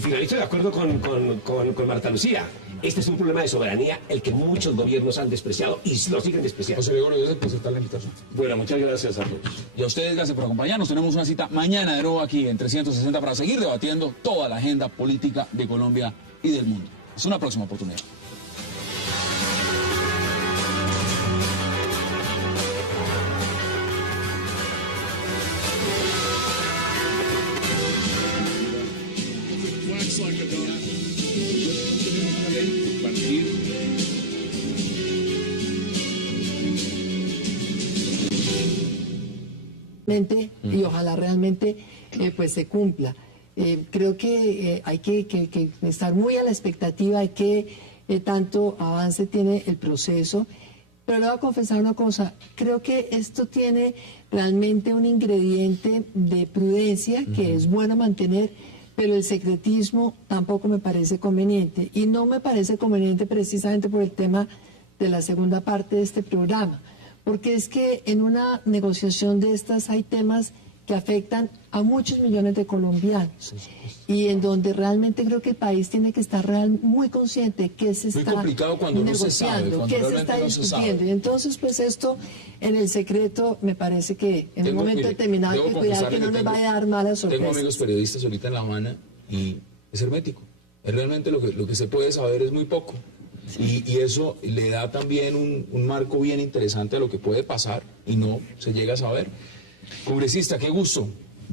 finalizo de acuerdo con Marta Lucía. Este es un problema de soberanía, el que muchos gobiernos han despreciado y lo siguen despreciando. José Gregorio, gracias por aceptar la invitación. Bueno, muchas gracias a todos. Y a ustedes, gracias por acompañarnos. Tenemos una cita mañana de nuevo aquí en 360 para seguir debatiendo toda la agenda política de Colombia y del mundo. Es una próxima oportunidad. Y ojalá realmente pues se cumpla. Creo que hay que estar muy a la expectativa de que tanto avance tiene el proceso. Pero le voy a confesar una cosa, creo que esto tiene realmente un ingrediente de prudencia que es bueno mantener, pero el secretismo tampoco me parece conveniente. Y no me parece conveniente precisamente por el tema de la segunda parte de este programa. Porque es que en una negociación de estas hay temas que afectan a muchos millones de colombianos y en donde realmente creo que el país tiene que estar muy consciente que se está negociando, que se está discutiendo. Y entonces, pues esto en el secreto me parece que en un momento determinado hay que cuidar que no nos vaya a dar malas sorpresas. Tengo amigos periodistas ahorita en La Habana y es hermético. Es realmente lo que se puede saber es muy poco. Y eso le da también un marco bien interesante a lo que puede pasar y no se llega a saber. Congresista, qué gusto.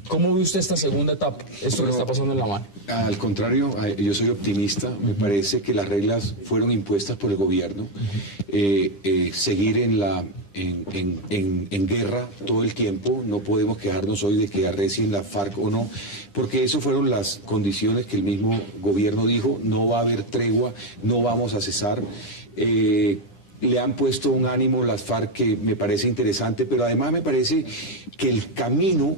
¿Cómo ve usted esta segunda etapa, esto que está pasando en La Habana? Al contrario, yo soy optimista. Me parece que las reglas fueron impuestas por el gobierno. Seguir en guerra todo el tiempo. No podemos quejarnos hoy de que arrecien la FARC o no, porque eso fueron las condiciones que el mismo gobierno dijo. No va a haber tregua, no vamos a cesar. Le han puesto un ánimo las FARC que me parece interesante, pero además me parece que el camino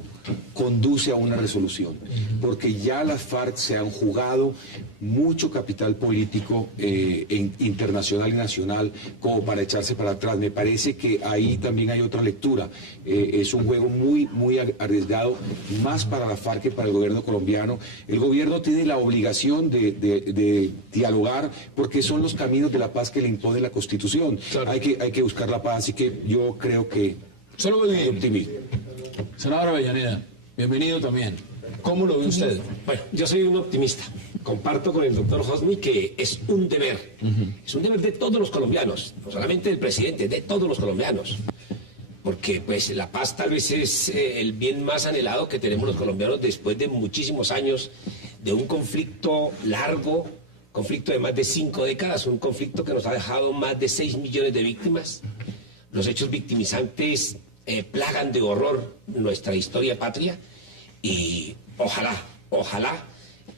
conduce a una resolución, porque ya las FARC se han jugado mucho capital político internacional y nacional como para echarse para atrás. Me parece que ahí también hay otra lectura. Es un juego muy arriesgado, más para la FARC que para el gobierno colombiano. El gobierno tiene la obligación de dialogar porque son los caminos de la paz que le impone la Constitución. Claro. Hay que buscar la paz, así que yo creo que solo soy optimista. Senadora Avellaneda, bienvenido también. ¿Cómo lo ve usted? Bueno, yo soy un optimista. Comparto con el doctor Hosni que es un deber. Es un deber de todos los colombianos, no solamente del presidente, de todos los colombianos. Porque pues la paz tal vez es el bien más anhelado que tenemos los colombianos después de muchísimos años de un conflicto largo, conflicto de más de 5 décadas, un conflicto que nos ha dejado más de 6 millones de víctimas. Los hechos victimizantes plagan de horror nuestra historia patria y ojalá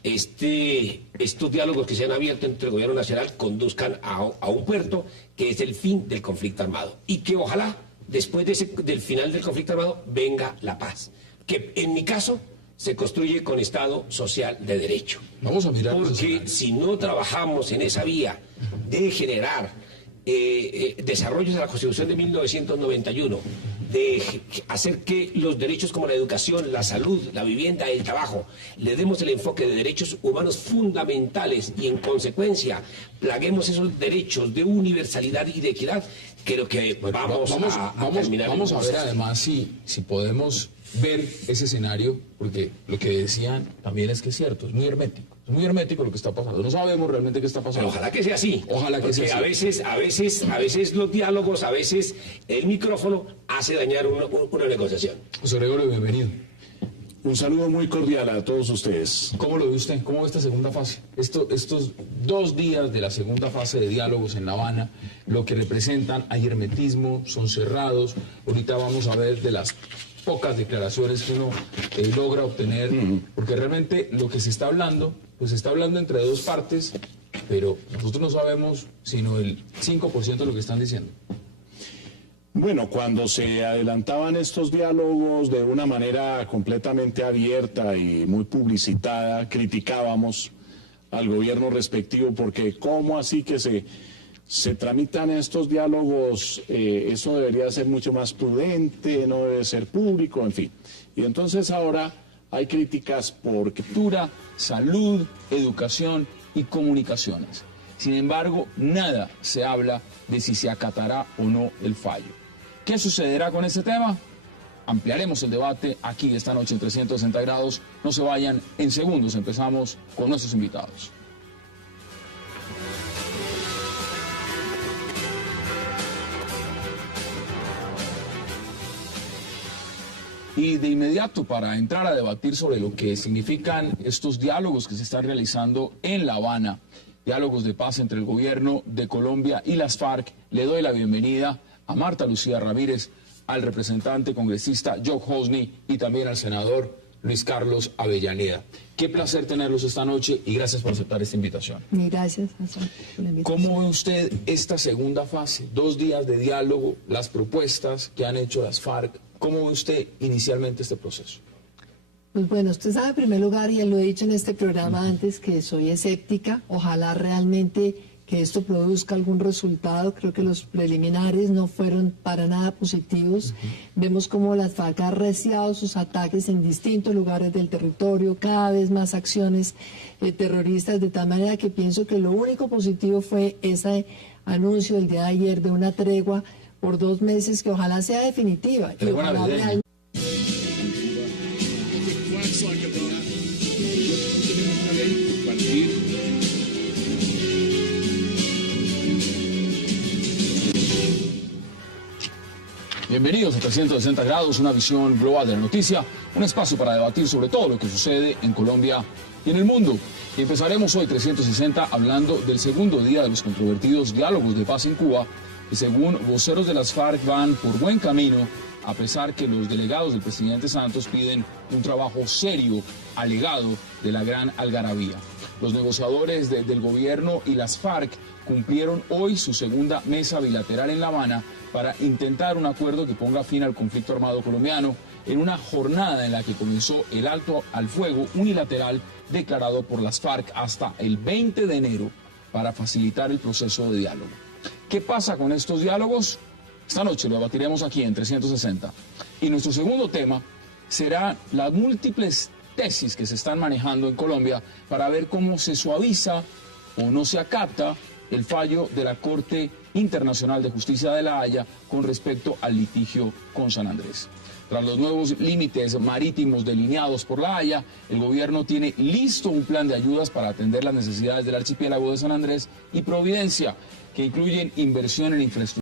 estos diálogos que se han abierto entre el gobierno nacional conduzcan a un puerto que es el fin del conflicto armado y que ojalá después del final del conflicto armado venga la paz, que en mi caso se construye con Estado social de derecho. Vamos a mirar. Porque si no trabajamos en esa vía de generar desarrollos de la Constitución de 1991, de hacer que los derechos como la educación, la salud, la vivienda, el trabajo, le demos el enfoque de derechos humanos fundamentales y en consecuencia plaguemos esos derechos de universalidad y de equidad, creo que vamos a terminar. Vamos a ver además si podemos ver ese escenario, porque lo que decían también es que es cierto, es muy hermético lo que está pasando. No sabemos realmente qué está pasando. Pero ojalá que sea así. Ojalá que sea así. A veces los diálogos, a veces el micrófono hace dañar una negociación. José Gregorio, bienvenido. Un saludo muy cordial a todos ustedes. ¿Cómo lo ve usted? ¿Cómo ve esta segunda fase? Estos 2 días de la segunda fase de diálogos en La Habana, lo que representan, hay hermetismo, son cerrados. Ahorita vamos a ver de las pocas declaraciones que uno logra obtener, porque realmente lo que se está hablando, pues se está hablando entre 2 partes, pero nosotros no sabemos sino el 5% de lo que están diciendo. Bueno, cuando se adelantaban estos diálogos de una manera completamente abierta y muy publicitada, criticábamos al gobierno respectivo porque ¿cómo así que se tramitan estos diálogos? Eso debería ser mucho más prudente, no debe ser público, en fin. Y entonces ahora hay críticas por cultura, salud, educación y comunicaciones. Sin embargo, nada se habla de si se acatará o no el fallo. ¿Qué sucederá con este tema? Ampliaremos el debate aquí esta noche en 360 grados. No se vayan, en segundos empezamos con nuestros invitados. Y de inmediato, para entrar a debatir sobre lo que significan estos diálogos que se están realizando en La Habana, diálogos de paz entre el gobierno de Colombia y las FARC, le doy la bienvenida a Marta Lucía Ramírez, al representante congresista Joe Hosny y también al senador Luis Carlos Avellaneda. Qué placer tenerlos esta noche y gracias por aceptar esta invitación. Gracias, Hassan, por la invitación. ¿Cómo ve usted esta segunda fase? 2 días de diálogo, las propuestas que han hecho las FARC. ¿Cómo ve usted inicialmente este proceso? Pues bueno, usted sabe en primer lugar, y lo he dicho en este programa antes, que soy escéptica. Ojalá realmente que esto produzca algún resultado. Creo que los preliminares no fueron para nada positivos. Vemos cómo las FARC han arreciado sus ataques en distintos lugares del territorio, cada vez más acciones terroristas, de tal manera que pienso que lo único positivo fue ese anuncio el día de ayer de una tregua por 2 meses que ojalá sea definitiva. Y ojalá realmente... Bienvenidos a 360 grados, una visión global de la noticia, un espacio para debatir sobre todo lo que sucede en Colombia y en el mundo. Y empezaremos hoy 360 hablando del segundo día de los controvertidos diálogos de paz en Cuba, que según voceros de las FARC van por buen camino, a pesar que los delegados del presidente Santos piden un trabajo serio, alegado, de la gran algarabía. Los negociadores del gobierno y las FARC cumplieron hoy su segunda mesa bilateral en La Habana para intentar un acuerdo que ponga fin al conflicto armado colombiano en una jornada en la que comenzó el alto al fuego unilateral declarado por las FARC hasta el 20 de enero para facilitar el proceso de diálogo. ¿Qué pasa con estos diálogos? Esta noche lo debatiremos aquí en 360. Y nuestro segundo tema será las múltiples tesis que se están manejando en Colombia para ver cómo se suaviza o no se acata el fallo de la Corte Internacional de Justicia de La Haya con respecto al litigio con San Andrés. Tras los nuevos límites marítimos delineados por La Haya, el gobierno tiene listo un plan de ayudas para atender las necesidades del archipiélago de San Andrés y Providencia, que incluyen inversión en infraestructura